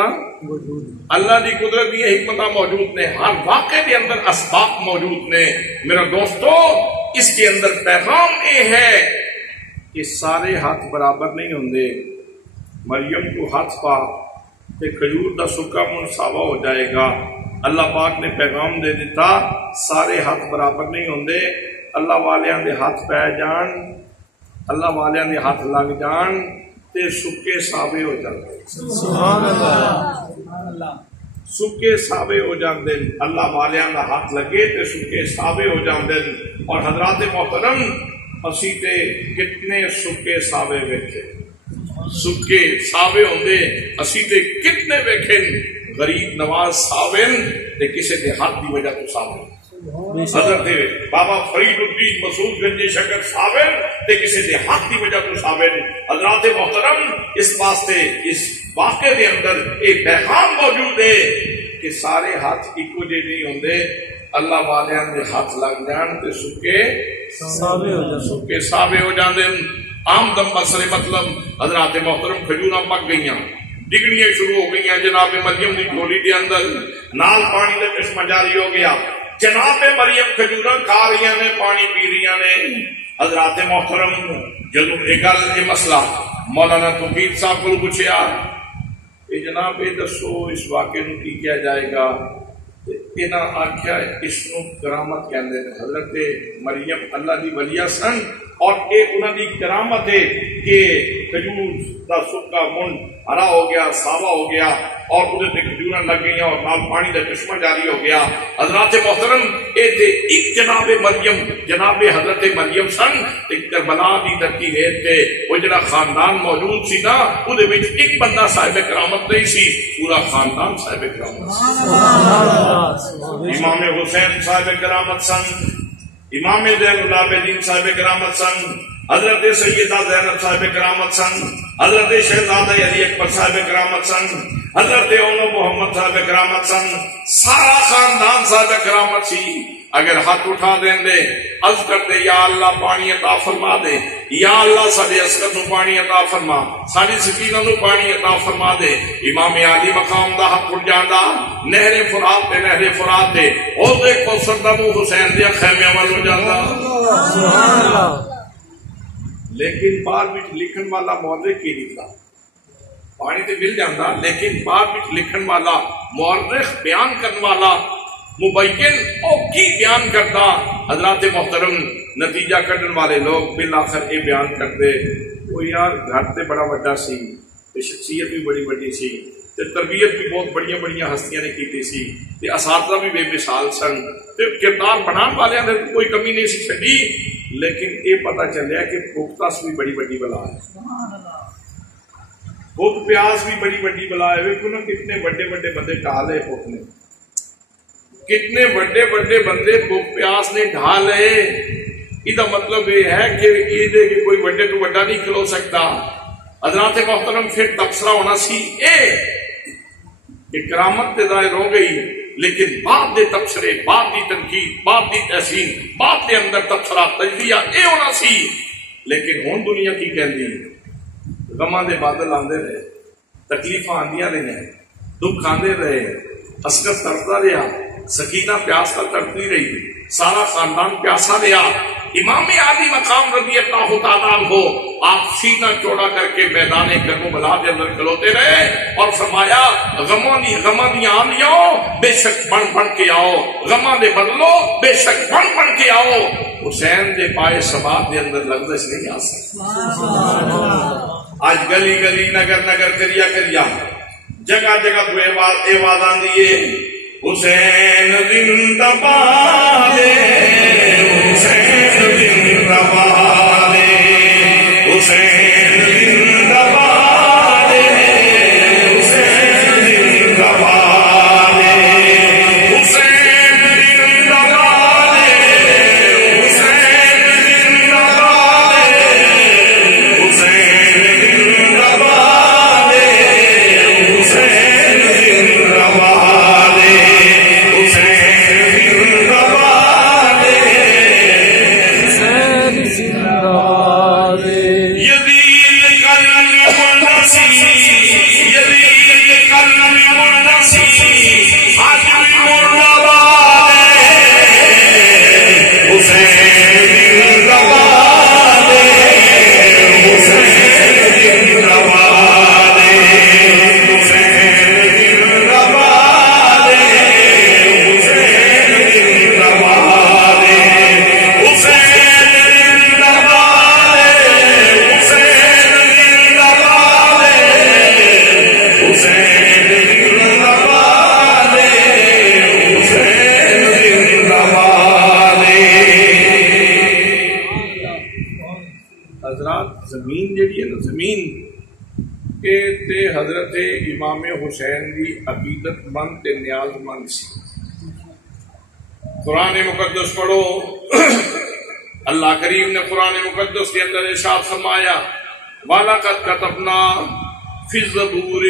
اللہ دی قدرت دی حکمت موجود نے، ہر واقعے کے اندر اسباب موجود نے۔ میرا دوستو اس کے اندر پیغام یہ ہے کہ سارے ہاتھ برابر نہیں ہوندے۔ مریم کو ہاتھ پا تے کھجور دا سکا منصابہ ہو جائے گا۔ اللہ پاک نے پیغام دے دیتا سارے ہاتھ برابر نہیں ہوندے، اللہ والیاں دے ہاتھ پہ جان، اللہ والیاں دے ہاتھ لگ جان تے سکے سابے ہو جاندے، سبحان اللہ، سکے سابے ہو جاندے، اللہ والیاں دا ہاتھ لگے تے سکے سابے ہو جاندے۔ اور حضرات محترم اسی تے کتنے سکے سابے ویکھے، سکے سابے ہوندے اسی تے کتنے ویکھے، غریب نواز ساون تے کسے دے ہاتھ دی وجہ تو ساون، حضرت بابا فرید الدین مسعود گنجی شکر ساون تے کسے دے ہاتھ دی وجہ تو ساون۔ حضرات محترم اس واسطے اس واقعے دے اندر ایک پیغام موجود ہے کہ سارے ہاتھ ایکو جے نہیں ہوندے، اللہ والیاں دے ہاتھ لگ جان تے سکے سابے ہو جاندے، سکے سابے ہو جاندے۔ عام دم بسرے مطلب حضرات محترم کھجوراں پک گئیاں، ڈگڑیاں شروع ہو گئیاں جناب مریم دی جھولی دے اندر، نال پانی دا چشمہ جاری ہو گیا، جناب مریم کھجوراں کھا رہی نے، پانی پی رہی نے۔ حضرات محترم جدوں یہ گل یہ مسئلہ مولانا توقیر صاحب کو پوچھیا کہ جناب یہ دسو اس واقعے نو کی کیا جائے گا، انہاں آکھیا اس نو کرامت کہندے نے۔ حضرت مریم اللہ دی ولیہ سن اور ایک انہاں دی کرامت ہے کہ کھجور دا سکا من ہرا ہو گیا، ساوا ہو گیا اور ادھر تے کھجوراں لگ گئی اور نال پانی دا چشمہ جاری ہو گیا۔ حضرات محترم اے تے ایک جناب مریم، جناب حضرت مریم سن تے کربلا دی دھرتی ہے تے وہ جڑا خاندان موجود سی نا اودے وچ ایک بندہ صاحب کرامت نہیں سی، پورا خاندان صاحب کرامت سی۔ امام حسین صاحب کرامت سن، امام زین العابدین صاحب کرامت سن، حضرت سیدہ زینب صاحب کرامت سن، حضرت شہزادہ علی اکبر صاحب کرامت سن، حضرت اونو محمد صاحب کرامت سن، سارا خاندان صاحب کرامت سی۔ اگر ہاتھ اٹھا دیں دے عرض کرتے یا اللہ پانی عطا فرما دے، یا اللہ سارے اسکت نو پانی عطا فرما، ساری سکینہ نو پانی عطا فرما دے، امام عالی مقام دا حق اٹھ جاندا، نہر فرات تے نہر فرات تے او دے کوثر دا منہ حسین دیا خیمیاں وال ہو جاندا۔ سبحان اللہ۔ لیکن بعد وچ لکھن والا مورخ کی نکلا، پانی تے مل جاندا لیکن بعد وچ لکھن والا مورخ بیان کرن والا مبین او کی بیان کرتا۔ حضرات محترم نتیجہ کڈن والے لوگ بالآخر یہ بیان کرتے وہ یار گھر تے بڑا وڈا سی، شخصیت بھی بڑی وڈی سی، تے تربیت بھی بہت بڑی بڑی ہستیاں نے کیتی سی، تے اساتذہ بھی بے مثال سن، تے کردار بنان والے نے کوئی کمی نہیں سی چھڈی، لیکن یہ پتہ چلیا کہ پختہ بھی بڑی بڑی بلا ہے، خود پیاس بھی بڑی بڑی بلا ہے۔ ویکھو نا کتنے بڑے بڑے بندے ٹال ہے پوک نے، کتنے بڑے بڑے بندے بھوک پیاس نے ڈھا لے۔ یہ مطلب یہ ہے کہ کوئی بڑے تو بڑا نہیں کھلو سکتا۔ حضرات محترم پھر تبصرہ ہونا سی کہ کرامت تے ظاہر ہو گئی، لیکن بعد دے تبصرے، بعد دی تنقید، بعد دی تحسین، بعد دے اندر تبصرہ تجزیہ اے ہونا سی۔ لیکن ہن دنیا کی کہندی غماں دے بادل آندے رہے، تکلیفاں آندیاں رہے، دکھ آندے رہے، اسکت تڑپتا رہا، سکینہ پیاسا تڑپتی رہی، سارا خاندان پیاسا رہا۔ امام عالی مقام رضی اللہ تعالیٰ عنہ آپ سینہ چوڑا کر کے میدان کربلا کے اندر کھلوتے رہے اور فرمایا غماں دی آندیاں بے شک بن بن کے آؤ، غماں دے بدلو بے شک بن بن کے آؤ۔ حسین دے پائے سبات دے اندر لغزش نہیں آ سکتی۔ آج گلی گلی نگر نگر کریا کریا جگہ جگہ تو آواز آندی ہے حسین زندہ باد، حسین زندہ باد، حسین زندہ باد، حسین زندہ باد، حسین زندہ باد، حسین زندہ باد، حسین زندہ باد، حسین زندہ باد، حسین زندہ باد، حسین حضرت امام حسین دی عقیدت مند تے نیاز مند سی. قرآن مقدس پڑھو، اللہ کریم نے قرآن مقدس کے اندر ارشاد فرمایا وَلَقَدْ كَتَبْنَا فِي الزَّبُورِ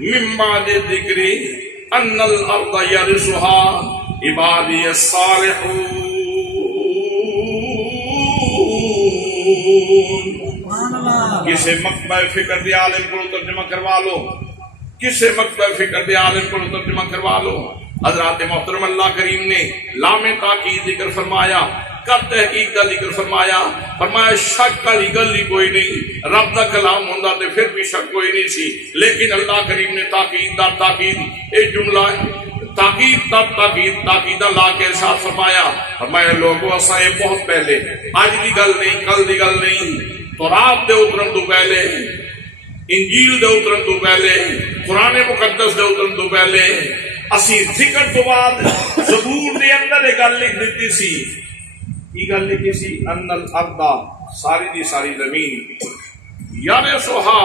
مِن بَعْدِ الذِّكْرِ أَنَّ الْأَرْضَ يَرِثُهَا عِبَادِيَ الصَّالِحُونَ. کسے مکتبہ فکر دے عالم کو ترجمہ کروا لو، کسے مکتبہ فکر دے عالم کو ترجمہ کروا لو. حضرات محترم اللہ کریم نے لام تاکید ذکر فرمایا، کب تحقیق کا ذکر فرمایا، فرمایا شک کا گل ہی کوئی نہیں، رب دا کلام ہوندا تے پھر بھی شک کوئی نہیں سی، لیکن اللہ کریم نے تاکید در تاکید ایک جملہ تاکید در تاکید لا کے ارشاد فرمایا لوگوں اساں یہ بہت پہلے، اج دی گل نہیں، کل دی گل نہیں، تورات دے اترن تو پہلے، انجیل دے اترن تو پہلے، قرآن مقدس دے اترن تو پہلے اسی ذکر تو بعد زبور دے اندر ایک گل لکھ دیتی سی. کی گل لکھی سی؟ ان الارض، ساری دی ساری زمین، یرثھا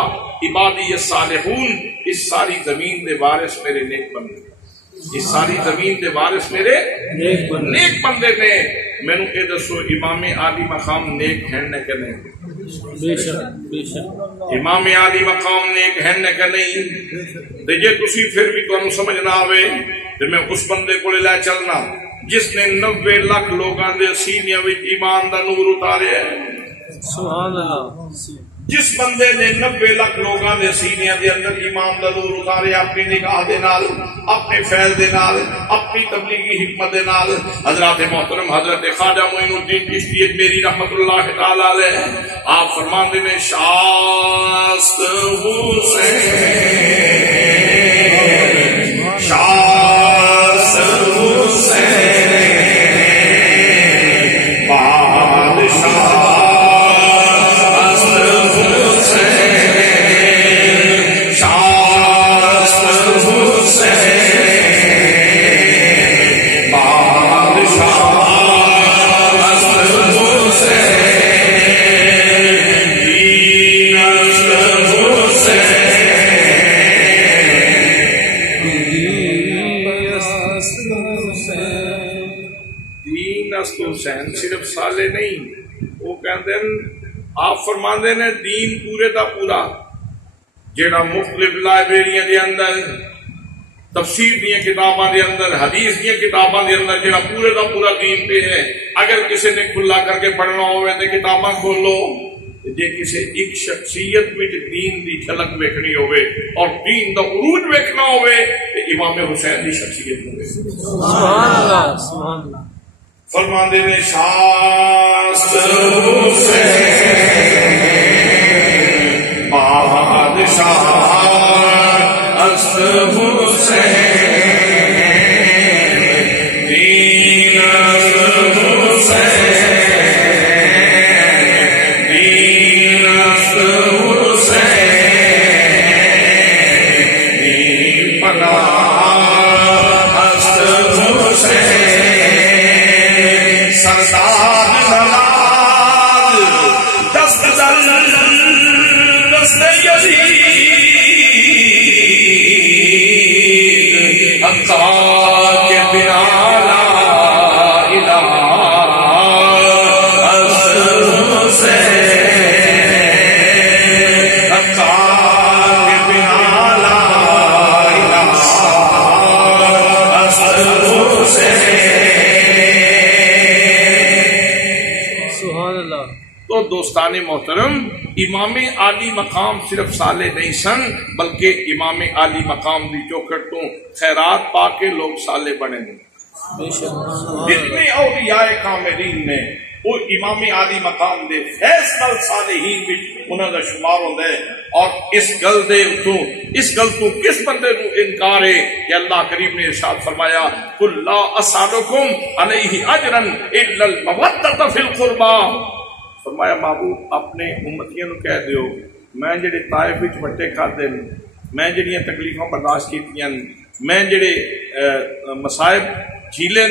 عبادی الصالحون، اس ساری زمین دے وارث میرے نیک بندے، اس ساری زمین دے وارث میرے نیک بندے نے. مینوں اے دسو امام عالی مقام نیک ہیں نہ کہ نہیں؟ بے شک بے شک. امام عالی مقام نیک ہیں نہ کہ نہیں؟ تے جے تسی پھر بھی تانوں سمجھ نہ آوے تے میں اس بندے کو لے چلنا جس نے 90 لاکھ لوگاں دے سینیاں وچ ایمان دا نور اتاریا ہے. سبحان اللہ. جس بندے نے 90 لاکھ لوگاں دے سینیاں دے اندر ایمان دا نور اتاریا اپنی نگاہ دے نال، اپنے فیض دے نال، اپنی تبلیغی حکمت دے نال. حضرات محترم حضرت خواجہ معین الدین چشتی میری رحمت اللہ تعالی علیہ آپ فرماندے نے شاست حسین، شاست حسین بادشاہ حسین صرف سالے نہیں، وہ کہتے ہیں آپ فرماندے نے دین پورے دا پورا جیڑا مختلف لائبریریاں دے اندر، تفسیر دیاں کتاباں دے اندر، حدیث دیاں کتاباں دے اندر جیڑا پورے دا پورا دین پہ ہے. اگر کسی نے کھلا کر کے پڑھنا ہوئے تو کتاباں کھولو، جے کسی ایک شخصیت میں دین دی جھلک ویکھنی ہوئے اور دین دا عروج ویکھنا ہوئے تو امام حسین دی شخصیت ہوئے. سبحان اللہ سبحان اللہ. فرماندے نے شاست حسین بادشاہ است حسین دین است حسین دین است حسین دین پناہ است حسین سردار نماز دست دست یزید حقا کے بنا لا الہ است حسین حقا کے بنا لا الہ است حسین. تو دوستان محترم امام عالی مقام صرف سالے نہیں سن بلکہ امام عالی مقام دی چوکھٹ تو خیرات پا کے لوگ سالے بنے. جتنے اولیاء کاملین نے وہ امام عالی مقام دے فیصل صالحین وچ انہاں دا شمار ہوندا ہے. اور اس گل تو کس بندے نو انکار ہے کہ اللہ کریم نے ارشاد فرمایا قل لا اسالکم علیہ اجرا الا المودۃ فی القربى. فرمایا محبوب اپنے امتیاں نو کہہ دیو میں جڑے طائف وچ وٹے کھادے نے، میں جڑیاں تکلیفاں برداشت کیتیاں، میں جڑے مصائب جھیلے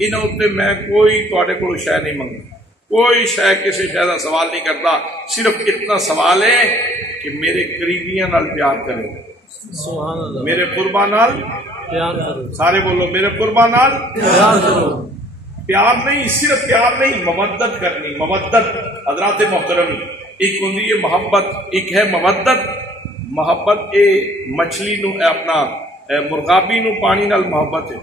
انہاں تے میں کوئی تواڈے کولوں شے نہیں منگدا. کوئی شے کسی شے کا سوال نہیں کرتا، صرف اتنا سوال ہے کہ میرے قریبیاں نال پیار کرے، سبحان اللہ، میرے قربا نال پیار کرو، سارے بولو میرے قربا نال پیار کرو، پیار نہیں، صرف پیار نہیں، مودت کرنی، مودت حضرات محترم، ایک ہوندی ہے محبت، ایک ہے مودت۔ محبت اے مچھلی نو اے اپنا مرغابی نو پانی نال محبت ہے،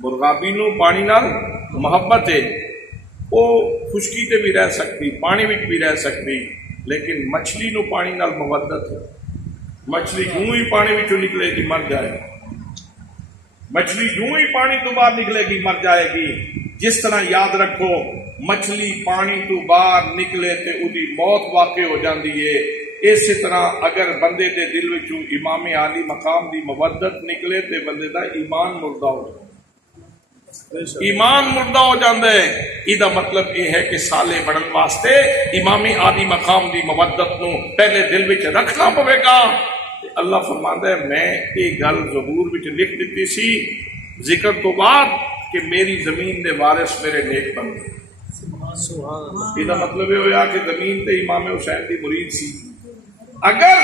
مرغابی نو پانی نال محبت ہے، وہ خشکی تے بھی رہ سکتی، پانی وچ بھی رہ سکتی، لیکن مچھلی نو پانی نال مودت ہے۔ مچھلی جوں ہی پانی وچوں نکلے گی مر جائے گی، مچھلی جوں ہی پانی تو باہر نکلے گی مر جائے گی۔ جس طرح یاد رکھو مچھلی پانی تو باہر نکلے تے اودی موت واقع ہو جاندی ہے، اسی طرح اگر بندے دے دل وچوں امام عالی مقام دی مودت نکلے تے بندے دا ایمان مردہ ہو جائے، ایمان مردہ ہو جاندے ہے۔ ایدہ مطلب یہ ہے کہ صالح بنن واسطے امام عالی مقام دی مودت نو پہلے دل وچ رکھنا پوے گا۔ اللہ فرماندا ہے میں یہ گل زبور وچ لکھ دیتی سی ذکر تو بعد کہ میری زمین دے وارث میرے نیک بندے۔ سبحان اللہ، یہ مطلب یہ ہوا کہ زمین تے امام حسین دی مرید سی، اگر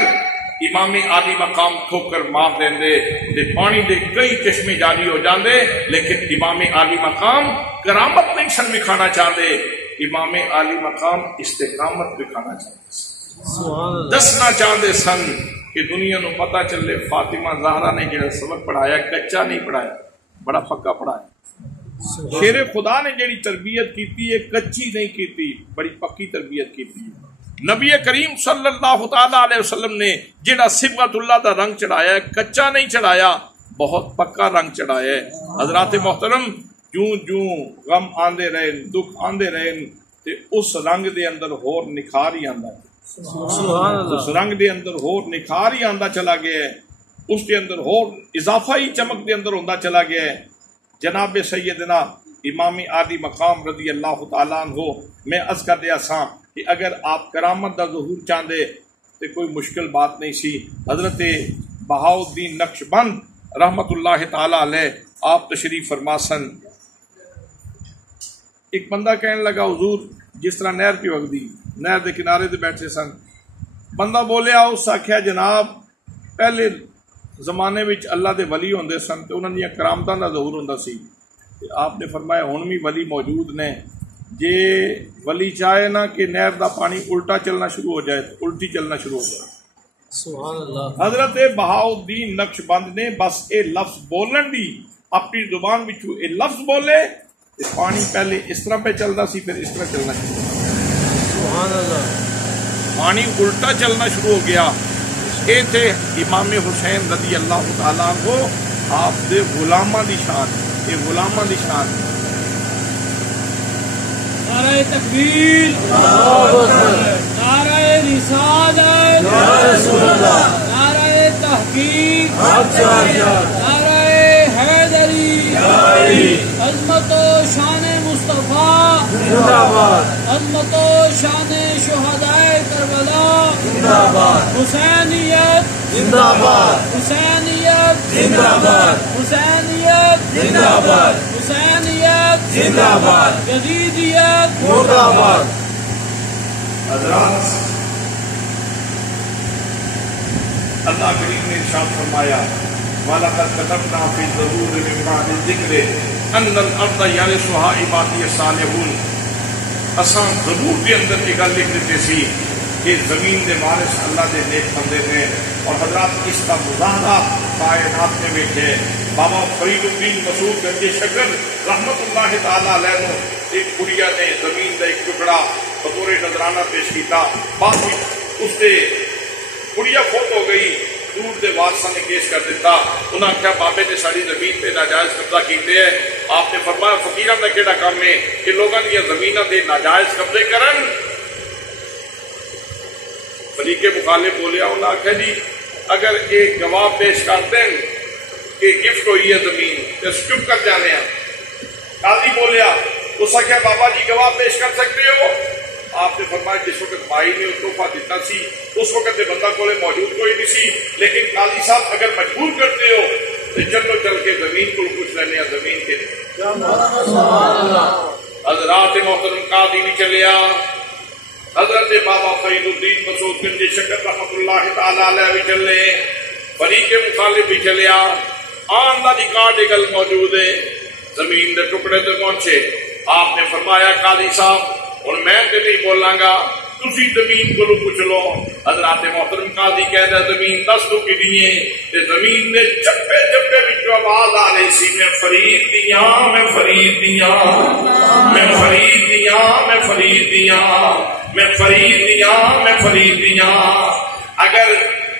امام عالی مقام ٹھوکر مار دیندے تے پانی دے کئی چشمے جاری ہو جاندے، لیکن امام عالی مقام کرامت نہیں سن دکھانا چاہتے، امام عالی مقام استقامت دکھانا چاہتے، سبحان اللہ، دسنا چاہتے سن کہ دنیا نو پتہ چلے فاطمہ زہرا نے جڑا سبق پڑھایا کچا نہیں پڑھایا، بڑا پکا پڑھایا۔ شیر خدا نے جڑی تربیت کیتی ہے کچی نہیں کیتی، بڑی پکی تربیت کیتی ہے۔ نبی کریم صلی اللہ تعالی علیہ وسلم نے جڑا صبغت اللہ دا رنگ چڑھایا ہے کچا نہیں چڑھایا، بہت پکا رنگ چڑھایا ہے۔ حضرات محترم جوں جوں غم آندے رہے، دکھ آندے رہے تے اس رنگ دے اندر ہور نکھار ہی آندا ہے، سبحان اللہ، اس رنگ دے اندر ہور نکھار ہی آندا چلا گیا ہے، اس کے اندر ہور اضافہ ہی چمک دے اندر ہوندا چلا گیا ہے۔ جناب سیدنا امام عالی مقام رضی اللہ تعالیٰ عنہ میں عرض کر دیا سا کہ اگر آپ کرامت دا ظہور چاہندے تو کوئی مشکل بات نہیں سی۔ حضرت بہاؤالدین نقشبند رحمت اللہ تعالیٰ علیہ آپ تشریف فرما سن، ایک بندہ کہنے لگا حضور جس طرح نہر پہ وگدی، نہر دے کنارے تے بیٹھے سن، بندہ بولیا اس آکھیا جناب پہلے زمانے وچ اللہ دے ولی ہوندے سن تے انہاں دیاں کرامتاں دا ظہور ہوندا سی، تے آپ نے فرمایا ہن بھی ولی موجود نے، جے ولی چاہے نا کہ نہر دا پانی الٹا چلنا شروع ہو جائے تو الٹی چلنا شروع ہو جائے۔ سبحان اللہ، حضرت بہاؤالدین نقشبند نے بس اے لفظ بولن دی اپنی زبان وچوں اے لفظ بولے تے پانی پہلے اس طرح پہ چلتا سی پھر اس طرح چلنا شروع ہو گیا، سبحان اللہ، پانی الٹا چلنا شروع ہو گیا۔ اے تھے امام حسین رضی اللہ تعالیٰ عنہ آپ دے غلاماں دی شان، یہ غلاماں دی شان۔ نعرہ تکبیر، نعرہ رسالت، نعرہ تحقیق، نعرہ حیدری، عظمت و شان مصطفیٰ، عظمت و شان شہدائے کربلا، حسینیت زندہ باد، حسینیت زندہ باد، حسینیت زندہ باد، حسینیت زندہ باد، یزیدیت مرد آباد۔ حضرات اللہ کریم نے ارشاد فرمایا وَلَقَدْ كَتَبْنَا فِي الزَّبُورِ مِن بَعْدِ الذِّكْرِ أَنَّ الْأَرْضَ يَرِثُهَا عِبَادِيَ الصَّالِحُونَ۔ اساں زبور کے اندر یہ گل لکھ دیتے سی کہ زمین دے وارث اللہ دے نیک بندے نے، اور حضرات اس کا مظاہرہ کائنات میں بیٹھے بابا فرید الدین مسعود گنج شکر رحمت اللہ تعالی علیہ نے ایک کڑیا نے زمین کا ایک ٹکڑا بطور نذرانہ پیش کیتا، بعد میں اس سے کڑیا فوت ہو گئی، دور دے وارثاں نے کیس کر دیتا، انہوں نے کہا بابے نے ساری زمین پہ ناجائز قبضہ کیتے ہیں۔ آپ نے فرمایا فقیراں دا کیڑا کام ہے کہ لوگاں دی زمیناں دے ناجائز قبضے کرن؟ فریق مخالف بولیا، انہوں نے کہا جی اگر ایک گواہ پیش کر دیں کہ گفٹ ہوئی ہے زمین تو چپ کر جانے ہیں۔ قاضی بولیا، اس نے کہا بابا جی گواہ پیش کر سکتے ہو؟ آپ نے فرمایا جس وقت بھائی نے تحفہ دیتا سی اس وقت بندہ کولے موجود کوئی نہیں سی، لیکن قاضی صاحب اگر مجبور کرتے ہو تو چلو چل کے زمین کو کچھ لینے زمین کے حضرات محترم قاضی بھی چلیا، حضرت بابا فرید الدین مسعود گنج شکر رحمت اللہ تعالی علیہ بھی چلے، فریق مخالف بھی چلیا، آن دا ریکارڈ گل موجود ہے، زمین دے ٹکڑے تے پہنچے، آپ نے فرمایا قاضی صاحب اور میں تے نہیں بولاں گا، تسی زمین کو پوچھ لو۔ حضرات محترم قاضی کہہ دے زمین دس تو کی دیئے، تے زمین نے چپے چپے بچو آواز آ رہی سی، میں فرید دیاں، میں فرید دیاں، میں فرید دیاں، میں فرید دیاں، میں فرید دیاں، میں فرید دیاں۔ اگر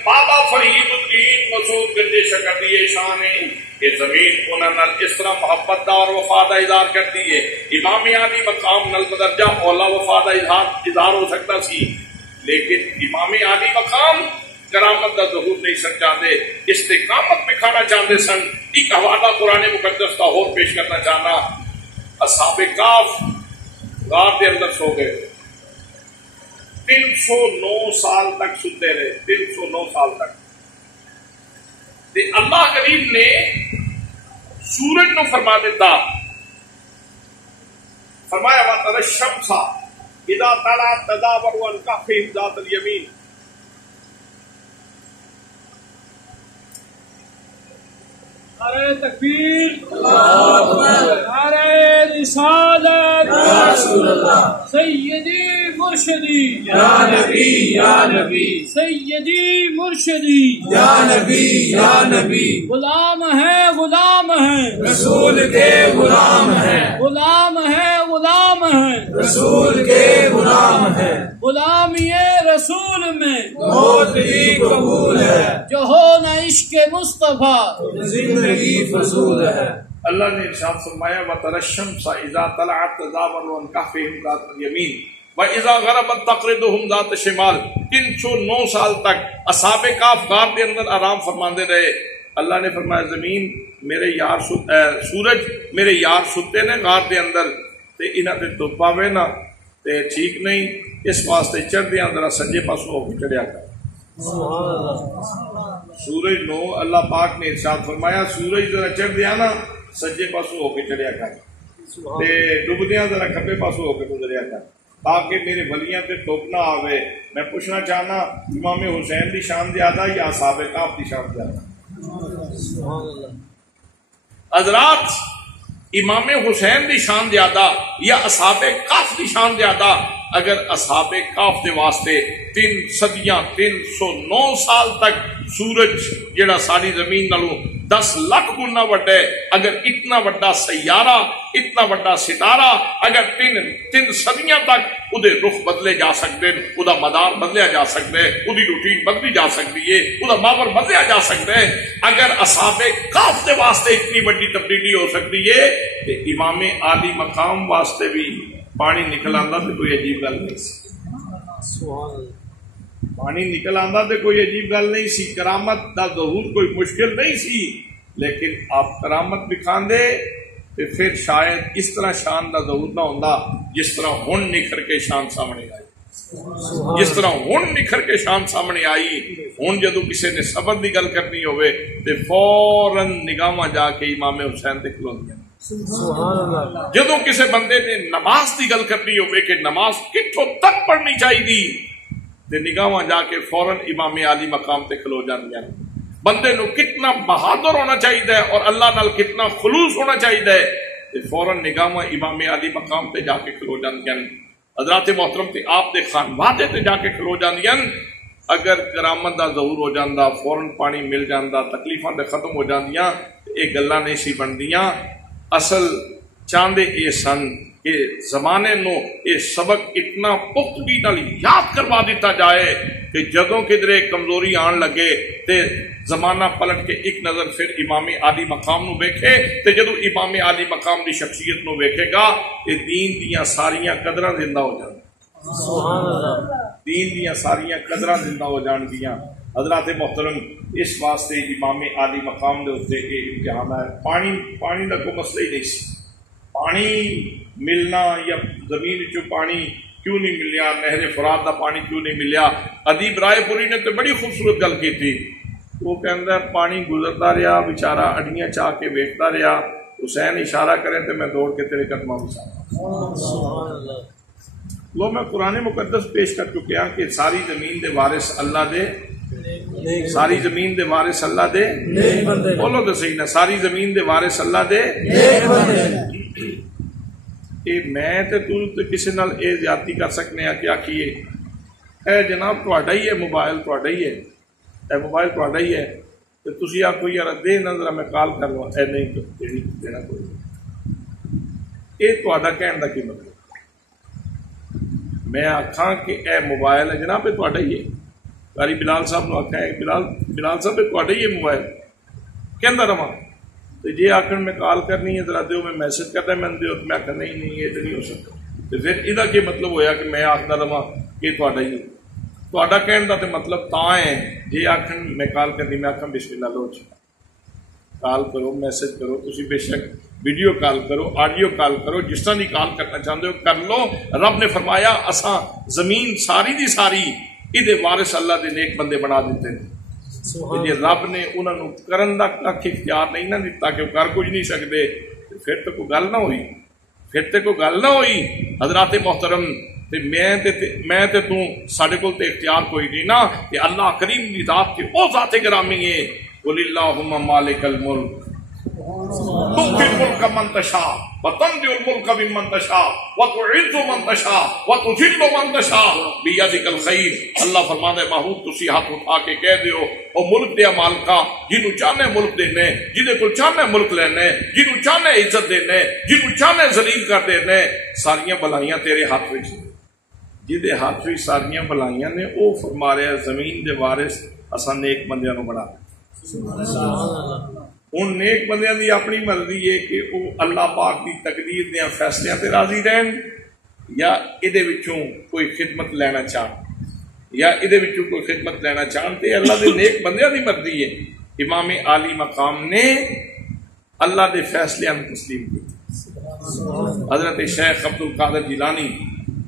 بابا فرید الدین مسعود گنج شکر دی شان ہے کہ زمین انہاں نال اس طرح محبت دا اور وفا دا اظہار کرتی ہے، امام عالی مقام نال بدرجہ اولا وفا دا اظہار ہو سکتا سی، لیکن امام عالی مقام کرامت دا ظہور نہیں سن چاہتے، استقامت دکھانا چاہتے سن۔ ایک حوالہ قرآن مقدس کا اور پیش کرنا چاہنا، اصحاب کہف غار کے اندر سو گئے، 309 سال تک سنتے رہے، 309 سال تک۔ اللہ کریم نے سورج نو فرما دیتا، فرمایا وَتَرَى الشَّمْسَ إِذَا طَلَعَتْ تَزَاوَرُ عَنْ كَهْفِهِمْ ذَاتَ الْيَمِينِ۔ نعرہ تکبیر، نعرہ رسالت، سیدی مرشدی یا نبی یا نبی، سیدی مرشدی یا نبی یا نبی، غلام ہے غلام ہے رسول کے غلام ہے، غلام ہے غلام ہے رسول کے غلام ہے، غلامی رسول میں موت بھی قبول ہے، جو ہو نہ عشق مصطفیٰ زندگی فضول ہے۔ اللہ نے ارشاد فرمایا وَتَرَى الشَّمْسَ إِذَا طَلَعَتْ تَزَاوَرُ عَنْ كَهْفِهِمْ ذَاتَ الْيَمِينِ وَإِذَا غَرَبَتْ تَقْرِضُهُمْ ذَاتَ الشِّمَالِ۔ 309 سال تک اصحاب کہف غار کے اندر آرام فرماندے رہے۔ اللہ نے فرمایا زمین میرے یار سورج میرے یار ستے نے غار کے اندر، تے انہاں تے دھوپ آوے نا تے ٹھیک نہیں، اس واسطے چڑھدیاں ذرا سجے پاسوں ہو کے چڑھیا کر۔ سورج نو اللہ پاک نے ارشاد فرمایا سورج ذرا چڑھ دیا نا سجے پاسوں ہو کے چڑھیا کر، تے ڈبدیاں ذرا کھبے پاسوں ہو کے گزریا کر، تاکہ میرے ولیاں تے دھوپ نہ آوے۔ میں پوچھنا چاہنا امام حسین دی شان زیادہ یا اصحاب کہف دی شان زیادہ؟ حضرات امام حسین دی شان زیادہ یا اصحاب کہف دی شان زیادہ؟ اگر اصحاب کہف دے واسطے 3 صدیاں 309 سال تک سورج جڑا ساری زمین نالوں 10 لاکھ گنا وڈا ہے، اگر اتنا وڈا سیارہ اتنا وڈا ستارہ اگر 3 صدیاں تک ادھے رخ بدلے جا سکتے ہیں، ادا مدار بدلیا جا سکتا ہے، ادھی روٹین بدلی جا سکتی ہے، ادا ماور بدلیا جا سکتا ہے، اگر اصحاب کہف دے واسطے اتنی بڑی تبدیلی ہو سکتی ہے تو امام عالی مقام واسطے بھی پانی نکل آندا تو کوئی عجیب گل نہیں سی، پانی نکل آندا تو کوئی عجیب گل نہیں سی، کرامت دا ظہور کوئی مشکل نہیں سی، لیکن آپ کرامت دکھان دے تو پھر شاید اس طرح شان دا ظہور نہ ہوندا جس طرح ہن نکھر کے شان سامنے آئی، جس طرح ہن نکھر کے شان سامنے آئی۔ ہن جدو کسی نے صبر دی گل کرنی ہوئے تو فوراً نگاہاں جا کے امام حسین تے کھلوندیاں، جدو کسی بندے نے نماز دی گل کرنی ہوئے کہ نماز کتھوں تک پڑھنی چاہیے تے نگاہاں جا کے فوراً امام عالی مقام تے کھلو جاندیاں۔ بندے نو کتنا بہادر ہونا چاہیے اور اللہ نال کتنا خلوص ہونا چاہیے تے فوراً نگاہاں امام عالی مقام تے جا کے کھلو جاندیاں۔ حضرات محترم تے آپ دے خانوادے تے جا کے کھلو جاندیاں۔ اگر کرامت دا ظہور ہو جاندا، فوراً پانی مل جاندا، تکلیفاں تے ختم ہو جاندیاں، یہ گلاں نہیں سی بندیاں۔ اصل چاندے اے سن کہ زمانے نو یہ سبق اتنا پختگی نال یاد کروا دیتا جائے کہ جدوں کدرے کمزوری آن لگے تے زمانہ پلٹ کے ایک نظر پھر امام عالی مقام نو ویکھے تے جدوں امام عالی مقام دی شخصیت نو ویکھے گا کہ دین دیاں ساریاں قدراں زندہ ہو جان، سبحان اللہ، دین دیاں ساریاں قدراں زندہ ہو جان گیاں۔ حضرات محترم اس واسطے امام عالی مقام دے اتنے یہ امتحان ہے۔ پانی کا کوئی مسئلہ ہی نہیں سی، پانی ملنا یا زمین چو پانی کیوں نہیں ملیا، نہر فرات دا پانی کیوں نہیں ملیا۔ ادیب رائے پوری نے تو بڑی خوبصورت گل کی تھی، وہ کہندا پانی گزرتا رہا، بیچارہ اڈیاں چاہ کے ویکھتا رہا، حسین اشارہ کریں تو میں دوڑ کے تیرے قدموں میں سبحان اللہ لو میں قرآن مقدس پیش کر چکے ہیں کہ ساری زمین دے وارث اللہ دے ساری زمین دے وارث اللہ دے بولو تو صحیح نا ساری زمین دے وارث اللہ دے اے میں تے تو کسی نال اے زیادتی کر سکنے ہیں کہ آکھیے اے جناب تہاڈا ہی ہے موبائل تہاڈا ہی ہے اے موبائل تہاڈا ہی ہے تو تسی آکھو یار دے نظر میں کال کر لوں اے نہیں دینا کوئی اے تہاڈا کہن دا کی مطلب میں آکھاں کہ اے موبائل ہے جناب اے تہاڈا ہی ہے قاری بلال صاحب نے آکھا ہے بلال صاحب اے تہاڈا ہی ہے موبائل کہندا رہواں تو جی آخر میں کال کرنی ہے ذرا دیو میں میسج کرنا ہے میں دیو تو میں آخر نہیں یہ تو نہیں ہو سکتا تو پھر یہ کیا مطلب ہویا کہ میں آخر رہا کہ تہاڈا ہی تہاڈا کہن دا تے مطلب تاں ہے جی آخر میں کال کرنی میں آخر بسم اللہ لو کال کرو میسج کرو تسی بے شک ویڈیو کال کرو آڈیو کال کرو جس طرح کی کال کرنا چاہتے ہو کر لو رب نے فرمایا اساں زمین ساری دی ساری یہ وارث اللہ دے نیک بندے بنا دیتے ہیں جی رب نے انہوں نے کرن دا کھ اختیار نہیں نہ دیتا کہ وہ کر کچھ نہیں سکتے پھر تو کوئی گل نہ ہوئی پھر تو کوئی گل نہ ہوئی حضرات محترم میں تے تو ساڈے کول تے اختیار کوئی نہیں نا کہ اللہ کریم دی ذات کے او ذات گرامی ہے قل اللہم مالک الملک تؤتی الملک من تشاء وتنزع الملک ممن تشاء وتعز من تشاء وتذل من تشاء بیدک الخیر اللہ فرماتا ہے محبوب تسی ہاتھ اٹھا کے کہہ دیو او ملک دے مالکا جنوں چاہنے ملک دینے جنہیں کول چاہنے ملک لینے جنوں چاہنے عزت دینے جنوں چاہنے ذلیل کر دینے ساریاں بلائیاں تیرے ہاتھ وچ جدے ہاتھ وچ ساریاں بلائیاں نے او فرما رہا ہے زمین دے وارث اساں نیک بندیاں نو بنا ان نیک بندیاں دی اپنی مرضی ہے کہ وہ اللہ پاک دی تقدیر دیاں فیصلیاں تے راضی رہن یا ادھے وچوں کوئی خدمت لینا چاہن تے اللہ دے نیک بندیاں دی مرضی ہے امام عالی مقام نے اللہ دے فیصلیاں تسلیم کی حضرت شیخ عبد القادر جیلانی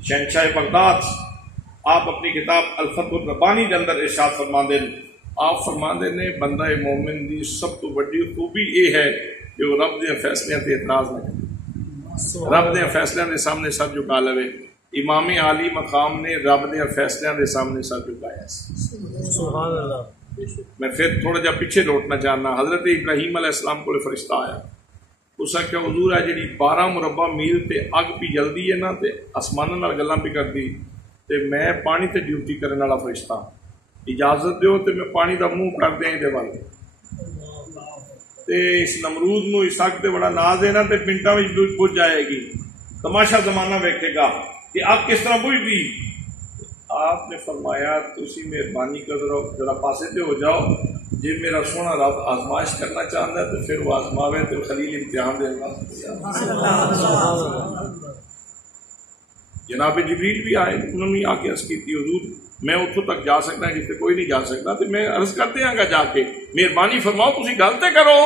شہنشاہ بغداد آپ اپنی کتاب الفتح الربانی کے اندر ارشاد فرماندے آپ فرماندے نے بندہ مومن دی سب تو بڑی خوبی یہ ہے کہ وہ رب دے فیصلے تے اعتراض نہ کرے رب دے فیصلے دے سامنے سر جھکا لے امام عالی مقام نے رب دے فیصلے دے سامنے سر جھکایا سبحان اللہ میں پھر تھوڑا جا پیچھے لوٹنا چاہنا حضرت ابراہیم علیہ السلام کو فرشتہ آیا اس کہ حضور ہے جی 12 مربع میل تے اگ پی جلدی ہے نا تے آسمان نال گلاں پی کردی تے میں پانی تے ڈیوٹی کرنے والا فرشتہ اجازت دیو تے میں پانی دا منہ کر دیں دے والے تے اس نمرود نو اس اگ تے بڑا ناز ہے نا تے منٹاں وچ بجھ جائے گی تماشا زمانہ ویکھے گا کہ اگ کس طرح بجھ دی آپ نے فرمایا تسی مہربانی کرو ذرا پاسے تے ہو جاؤ جی میرا سونا رب آزمائش کرنا چاہتا ہے تو پھر وہ آزماوے تو خلیل امتحان دے گا جناب جبریل بھی آئے انہوں نے آ کے عرض کی تھی حضور میں اتوں تک جا سکتا جس سے کوئی نہیں جا سکتا تو میں عرض کرتے ہیں گا جا کے مہربانی فرماؤ تسی غلطے کرو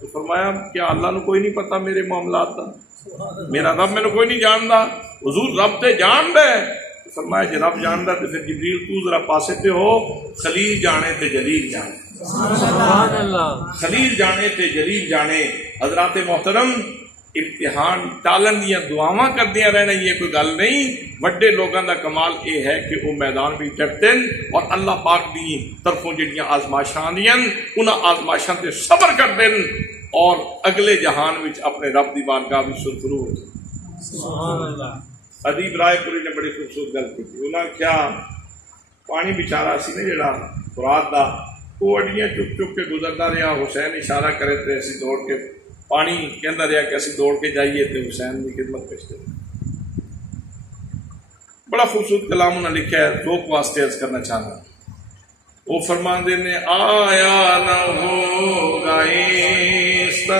تو فرمایا کیا اللہ نو کوئی نہیں پتا میرے معاملات کا میرا رب میں کوئی نہیں جانتا حضور رب تے جان دے فرمایا جی رب جانتا تو پھر جبریل تو ذرا پاسے تے ہو خلیل جانے تے جلیل جانے خلیل جانے تے جلیل جانے حضرات محترم امتحان ٹالن دیا دعاواں کردیاں رہنا یہ کوئی گل نہیں وڈے لوگوں دا کمال یہ ہے کہ وہ میدان بھی ڈٹتے اور اللہ پاک دی طرفوں جڑیاں آزمائشاں آندیاں انہاں آزمائشاں تے صبر کرتے اور اگلے جہان وچ اپنے رب دی بارگاہ وچ سرخرو ہو جاتے سبحان اللہ ادیب رائے پوری نے بڑی خوبصورت گل کی انہاں کیا پانی بچارا سی نا جڑا فرات دا وہ اڈیاں چک چک کے گزرتا رہا حسین اشارہ کرے تے اسی دوڑ کے پانی کہندا رہا کہ اسی دوڑ کے جائیے تے حسین کی خدمت کرتے بڑا خوبصورت کلام انہوں نے لکھا ہے ذوق واسطے عرض کرنا چاہنا وہ فرماندے نے آیا نہ ہوگا اس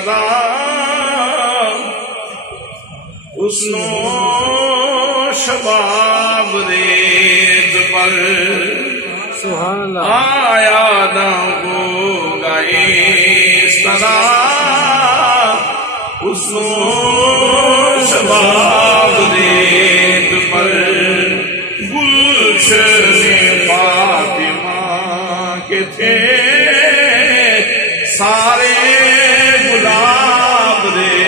حسن و شباب ریت پر سبحان اللہ آیا نہ ہوگا اس طرح حسن و شباب ریت پر گلشن فاطمہ کے تھے سارے گلاب ریت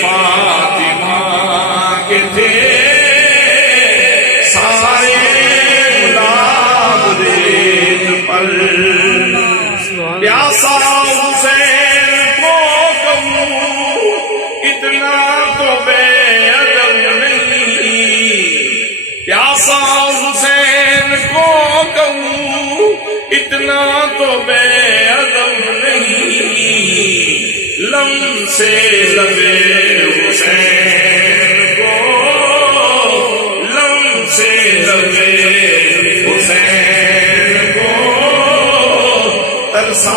فاطمہ کے تھے سارے گلاب ریت پر پیاسا حسین کو کہوں اتنا تو بے ادب نہیں پیاسا حسین کو کہوں اتنا تو بے ادب نہیں لم سے لبے حسین کو لم سے لبے حسین کو ترسا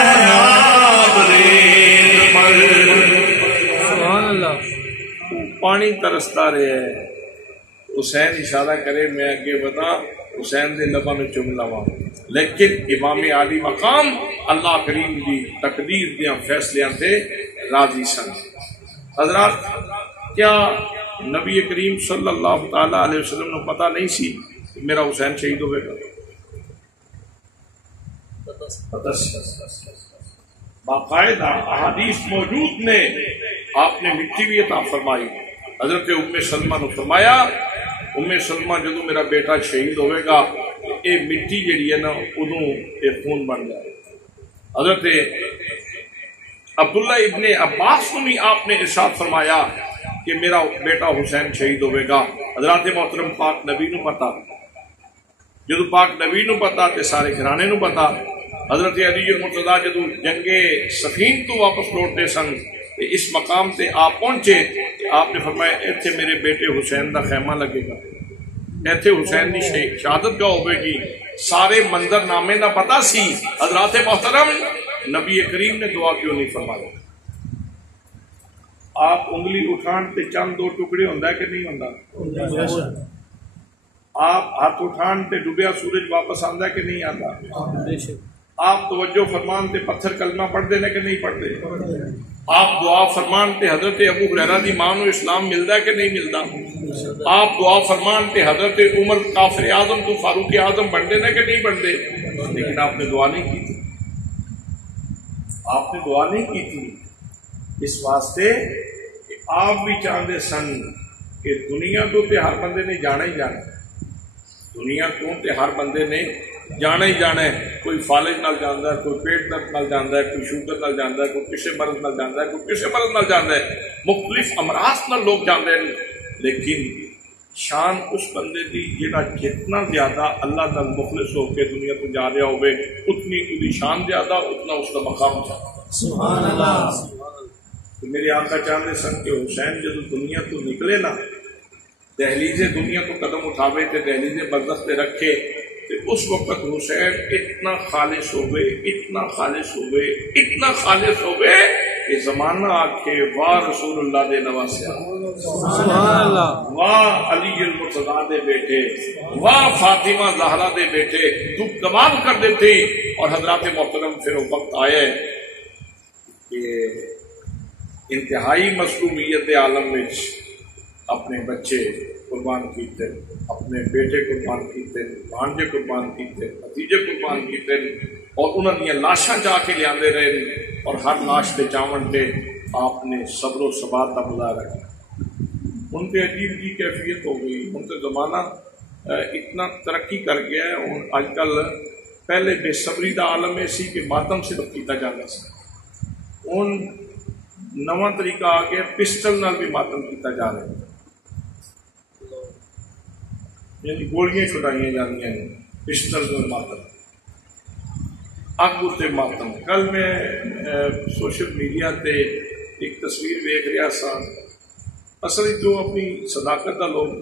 ہے آبرین پر سبحان اللہ پانی ترستا رہے حسین اشارہ کرے میں اگے بتا حسین دے لباں میں چم لواں لیکن امام عالی مقام اللہ کریم دی تقدیر دیاں فیصلیاں تے راضی سن حضرات کیا نبی کریم صلی اللہ تعالی علیہ وسلم نے پتہ نہیں سی کہ میرا حسین شہید ہوئے گا باقاعدہ احادیث موجود نے آپ نے مٹی بھی عطا فرمائی حضرت ام سلمہ نے فرمایا ام سلمہ جدو میرا بیٹا شہید ہوئے گا اے مٹی جڑی ہے نا ادوں اے خون بن جائے حضرت عبداللہ ابن عباس کو بھی آپ نے ارشاد فرمایا کہ میرا بیٹا حسین شہید ہوئے گا حضرات محترم پاک نبی نو پتا جدو پاک نبی نو پتا تے سارے گھرانے نو پتا حضرت علی المرتضیٰ جدو جنگ صفین تو واپس لوٹتے سن اس مقام تے آپ پہنچے آپ نے فرمایا ایتھے میرے بیٹے حسین دا خیمہ لگے گا ایتھے حسین دی شہادت گاہ ہوئے گی سارے منظر نامے دا پتا سی حضرات محترم نبی کریم نے دعا کیوں نہیں فرمایا آپ انگلی اٹھان تے چند دو ٹکڑے ہوندا ہے کہ نہیں ہوندا آپ ہاتھ اٹھان تے ڈوبیا سورج واپس آندا ہے کہ نہیں آندا آپ توجہ فرمان تے پتھر کلمہ پڑھ دے کہ نہیں پڑھ دے آپ دعا فرمان تے حضرت ابو ہریرہ دی ماں نو اسلام ملدا ہے کہ نہیں ملدا آپ دعا فرمان تے حضرت عمر کافر اعظم تو فاروق اعظم بنتے کہ نہیں بنتے لیکن آپ نے دعا نہیں کی تھی آپ نے دعا نہیں کی تھی اس واسطے کہ آپ بھی چاہتے سن کہ دنیا تو تے ہر بندے نے جانا ہی جانا دنیا تو تے ہر بندے نے جانا ہی جانا ہے کوئی فالج نال جاندا ہے کوئی پیٹ درد نال جاندا ہے کوئی شوگر نال جاندا ہے کوئی کسے مرض نال جاندا ہے کوئی کسے مرض نال جاندا ہے مختلف امراض نال لوگ جاندے ہیں لیکن شان اس بندے دی جڑا جتنا زیادہ اللہ نال مخلص ہو کے دنیا تو جا رہا ہوئے اتنی دی شان زیادہ اتنا اس کا مقام زیادہ سبحان اللہ تو میرے آقا چاہتے سن کہ حسین جب دنیا تو نکلے نا دہلیز دنیا کو قدم اٹھاوے تے دہلیز برزخ تے رکھے تے اس وقت حسین اتنا خالص ہوئے اتنا خالص ہوئے اتنا خالص ہوئے کہ زمانہ آکھے واہ رسول اللہ دے نواسیا سبحان اللہ واہ علی المرتضیٰ دے بیٹے واہ فاطمہ زہرا دے بیٹے تو کمال کر دیتے اور حضرات محترم پھر وہ وقت آئے کہ انتہائی مظلومیت عالم میں اپنے بچے قربان کیتے اپنے بیٹے قربان کیتے بھانجے قربان کیتے بھتیجے قربان کیتے اور انہوں نے لاشاں جا کے لیاندے رہے اور ہر لاش کے چاون تے آپ نے صبر و ثبات کا مظاہرہ کیا ان پہ عجیب کی کیفیت ہو گئی ان سے زمانہ اتنا ترقی کر گیا ہے اور آج کل پہلے بے صبری دا عالم میں سی کہ ماتم صرف کیتا جانا سی ان نواں طریقہ آ گیا پسٹل نال بھی ماتم کیتا جا رہا ہے یعنی گولیاں چھٹائیاں جاتی ہیں پسٹل میں ماتم اگ اتنے ماتم کل میں سوشل میڈیا تے ایک تصویر دیکھ رہا سا اصل جو اپنی صداقت کا لوگ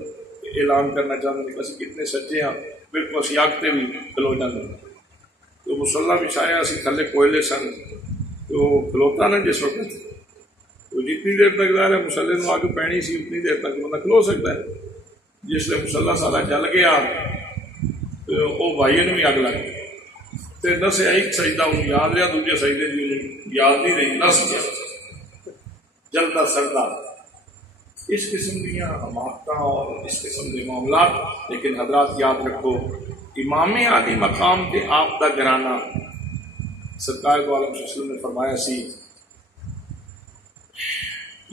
اعلان کرنا چاہتے ہیں کہ کتنے سچے ہیں بالکل اسی آگتے بھی کھلو جاتے ہیں تو مسلح بچھایا اسی تھلے کوئلے سن تو کھلوتا نا جس وقت تو جتنی دیر تک ظاہر ہے مسلح کو آگ پینی سی اتنی دیر تک بندہ کھلو سکتا ہے جس لئے مسلح سارا جل گیا تو وہ بھائیوں نے بھی آگ لگ گئی تو نس ایک سجدہ انہوں یاد رہا دوجہ سجدے جی انہوں یاد نہیں رہی نس گیا جلدہ سردہ اس قسم دیا حماقتاں اور اس قسم کے معاملات لیکن حضرات یاد رکھو امام عالی مقام کے آپ دا گھرانہ سرکار دو عالم صلی اللہ علیہ وسلم نے فرمایا سی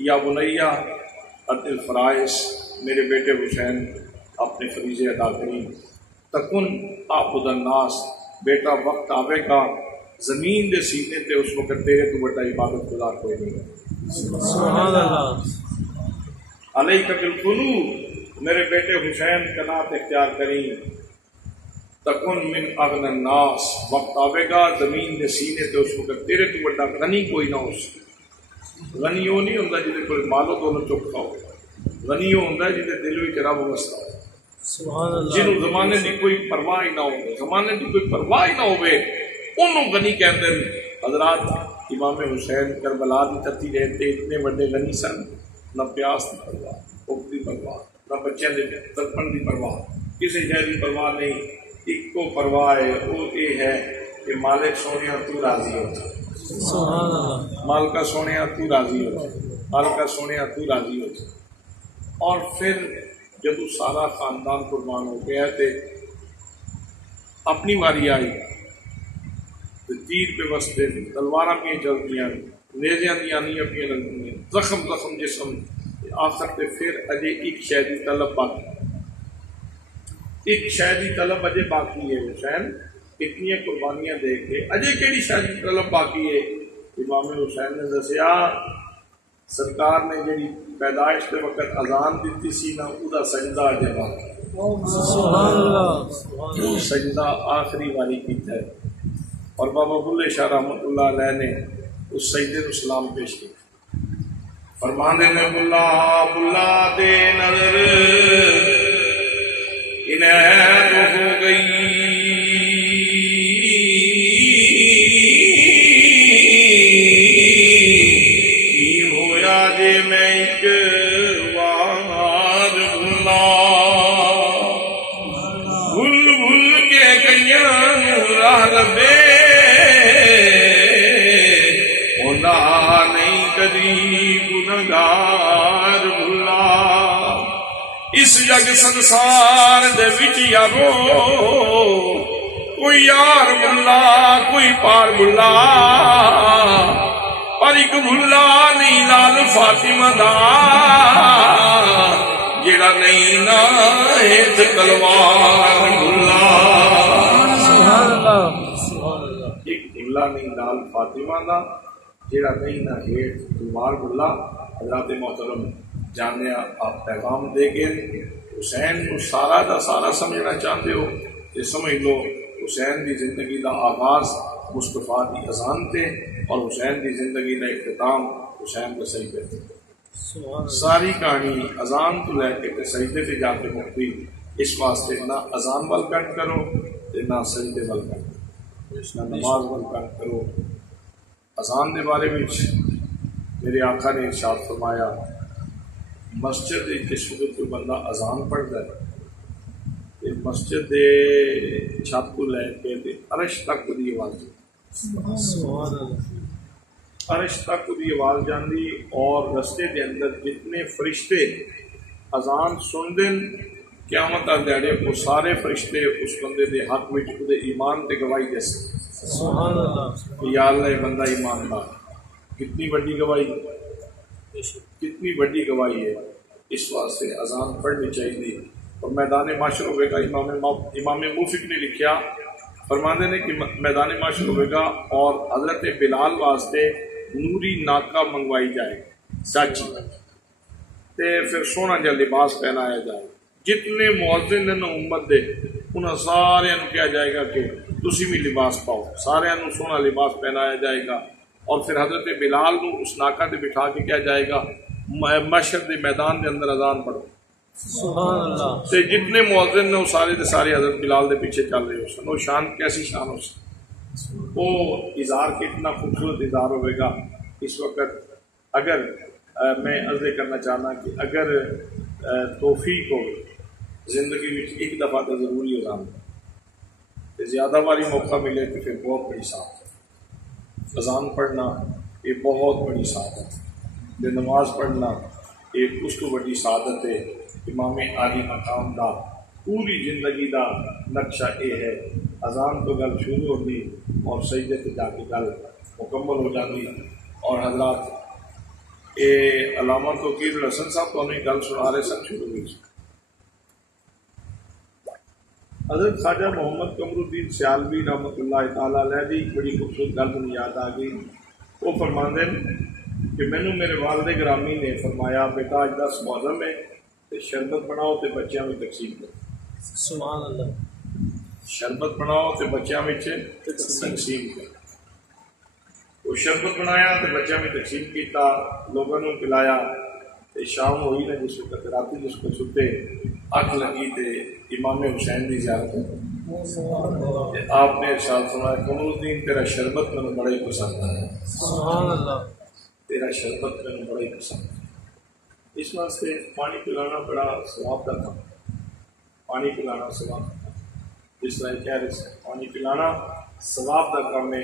یا بنیا عدل فرائض، میرے بیٹے حسین اپنے فریضے ادا کریں، تکن عابد الناس، بیٹا وقت آوے گا زمین دے سینے تے اس وقت تیرے تو بڑا عبادت گزار کوئی نہیں۔ سبحان اللہ۔ علیک بالقنوت، میرے بیٹے حسین قناعت اختیار کریں، تکن من اغنى الناس، وقت آوے گا زمین دے سینے تے اس وقت تیرے تو بڑا غنی کوئی نہ ہو سکے۔ غنی وہ نہیں ہوتا جہاں کوئی مالو دونوں چوکھا ہو، غنی وہ ہوتا ہے جہاں دل وچ رب وستا ہو، سبحان اللہ۔ جنہوں زمانے کی کوئی پرواہ ہی نہ ہو، زمانے کی کوئی پرواہ ہی نہ ہوئے انہوں غنی کہتے ہیں۔ حضرات امام حسین کربلا کی تتی رہتے اتنے بڑے غنی سن، نہ پیاس کی پرواہ، بھوک کی پرواہ، نہ بچوں کے تڑپن کی پرواہ، کسی شہر کی پرواہ نہیں۔ ایک کو پرواہ ہے وہ یہ ہے کہ مالک سونے تو راضی ہو جائے، سبحان اللہ۔ مالکا سونے تو راضی ہو جائے، مالکا سونے تو راضی ہو جائے۔ اور پھر جب سارا خاندان قربان ہو گیا تو اپنی واری آئی، تیر پہ بستے تلوار پہ چلتی، نیزیاں دی آنیاں پہ لگتی، زخم زخم جسم، آخر تے پھر اجے ایک شے دی طلب باقی، ایک شے دی طلب اجے باقی ہے۔ حسین اتنی قربانیاں دے کے اجے کیڑی شے دی طلب باقی ہے؟ امام حسین نے دسیا سرکار نے جڑی پیدائش کے وقت اذان دیتی سی نا ادا سجدہ اجے باقی، سبحان اللہ۔ سجدہ آخری والی کیتا ہے، اور بابا بلے شاہ رحمۃ اللہ علیہ نے اس سجدے کو سلام پیش کیا، فرماندے نے بلا بلا دے نظر عنایت ہو گئی، کی ہویا جے میں ایک وار بھلا، بھول بھول کے کئیاں راہ لبے نہیں کدی گنہگار بھلا، اس جگ سنسار دے وچ یارو کوئی یار بھلا کوئی پار بھلا، پر ایک بھلا نہیں لال فاطمہ دا جڑا نہیں نہ ہتھ تلوار بھلا، سبحان اللہ۔ ایک بھلا نہیں لال فاطمہ دا جیڑا نہیں نہ ہیٹ تلوار بھلا۔ حضرات محترم جانیا آپ پیغام دے گئے حسین کو سارا دا سارا سمجھنا چاہتے ہو کہ سمجھ لو حسین دی زندگی دا آغاز مصطفیٰ دی اذان تے اور حسین دی زندگی دا اختتام حسین کا سجدے تے، ساری کہانی اذان تو لے کے سجدے تے جا کے مکتی۔ اس واسطے نہ اذان وال کٹ کرو نہ سجدے وال کٹ کرو، نہ نماز وال کٹ کرو۔ اذان دے بارے میں میرے آقا نے ارشاد فرمایا مسجد جس وقت کوئی بندہ اذان پڑھتا ہے مسجد دے چھت کو لے کے عرش تک دی آواز عرش تک دی آواز جاندی، اور رستے دے اندر جتنے فرشتے اذان سن دن قیامت تک دیڑے وہ سارے فرشتے اس بندے دے حق وچ دے ایمان تے گواہی دے سبحان اللہ۔ یا اللہ یہ بندہ ایماندار، کتنی بڑی گواہی، کتنی بڑی گواہی ہے۔ اس واسطے اذان پڑھنی چاہیے۔ اور میدان معاشر ہوئے گا، امام موفق نے لکھیا فرماندے نے کہ میدان معاشر ہوئے گا اور حضرت بلال واسطے نوری ناکہ منگوائی جائے چاچی تے پھر سونا جا لباس پہنایا جائے، جتنے مؤذن نے امت دے انہاں سارے کہا جائے گا کہ تسی بھی لباس پاؤ، سارے سونا لباس پہنایا جائے گا، اور پھر حضرت بلال نو اس ناکہ تے بٹھا کے کہا جائے گا محشر دے میدان دے اندر اذان پڑھو۔ سبحان اللہ۔ تے جتنے مؤذن نے وہ سارے دے سارے حضرت بلال دے پیچھے چل رہے ہو سن، وہ شان کیسی شان ہو سن، وہ اظہار کتنا خوبصورت اظہار ہوئے گا۔ اس وقت اگر میں عرض کرنا چاہنا کہ اگر توفیق ہو زندگی میں ایک دفعہ تو ضروری اذان زیادہ باری موقع ملے تو پھر بہت بڑی سعادت ہے۔ اذان پڑھنا یہ بہت بڑی سعادت ہے، نماز پڑھنا ایک اس کو بڑی سعادت ہے۔ امام عالی مقام دا پوری زندگی دا نقشہ یہ ہے، اذان تو گل شروع ہوتی اور سجدے تے جا کے گل مکمل ہو جاتی۔ اور حضرات یہ علامہ توقیر الحسن صاحب تو انہیں گل سنا رہے سن شروع ہوئی. حضرت خواجہ محمد قمر الدین سیالوی رحمۃ اللہ تعالیٰ علیہ دی بڑی خوبصورت گل مجھے یاد آ گئی. وہ فرماندے کہ مینوں میرے والد گرامی نے فرمایا بیٹا اج 10 محرم ہے تے شربت بناؤ تے بچیاں میں تقسیم کرو. سبحان اللہ. شربت بناؤ تے بچیاں میں تقسیم کرو. وہ شربت بنایا تے بچیاں میں تقسیم کیتا، لوگوں نے پلایا تے شام ہوئی نا جس وقت رات جس کو چھٹے اکھ لگی تے امام حسین کی زیارت ہوئی. آپ نے ارشاد فرمایا قمر الدین تیرا شربت میں بڑا ہی پسند ہے. سبحان اللہ. تیرا شربت میں بڑا ہی پسند ہے. اس واسطے پانی پلانا بڑا ثواب کا کام. پانی پلانا ثواب کا کام. جس طرح کہہ رہے ہیں پانی پلانا ثواب کا کام ہے،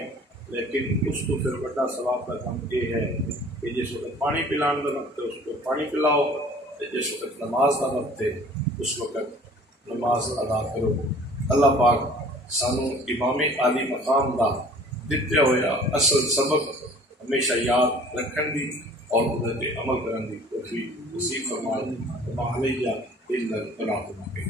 لیکن اس کو پھر بڑا ثواب کا کام یہ ہے کہ جس وقت پانی پلانے کا وقت ہے اس کو پانی پلاؤ، جس وقت نماز کا وقت ہے اس وقت نماز ادا کرو. اللہ پاک سانو امام عالی مقام کا دتے ہوا اصل سبق ہمیشہ یاد رکھن دی اور ان عمل کرن دی توفیق نصیب فرمائے. وما علیہ الا البلاغ المبین.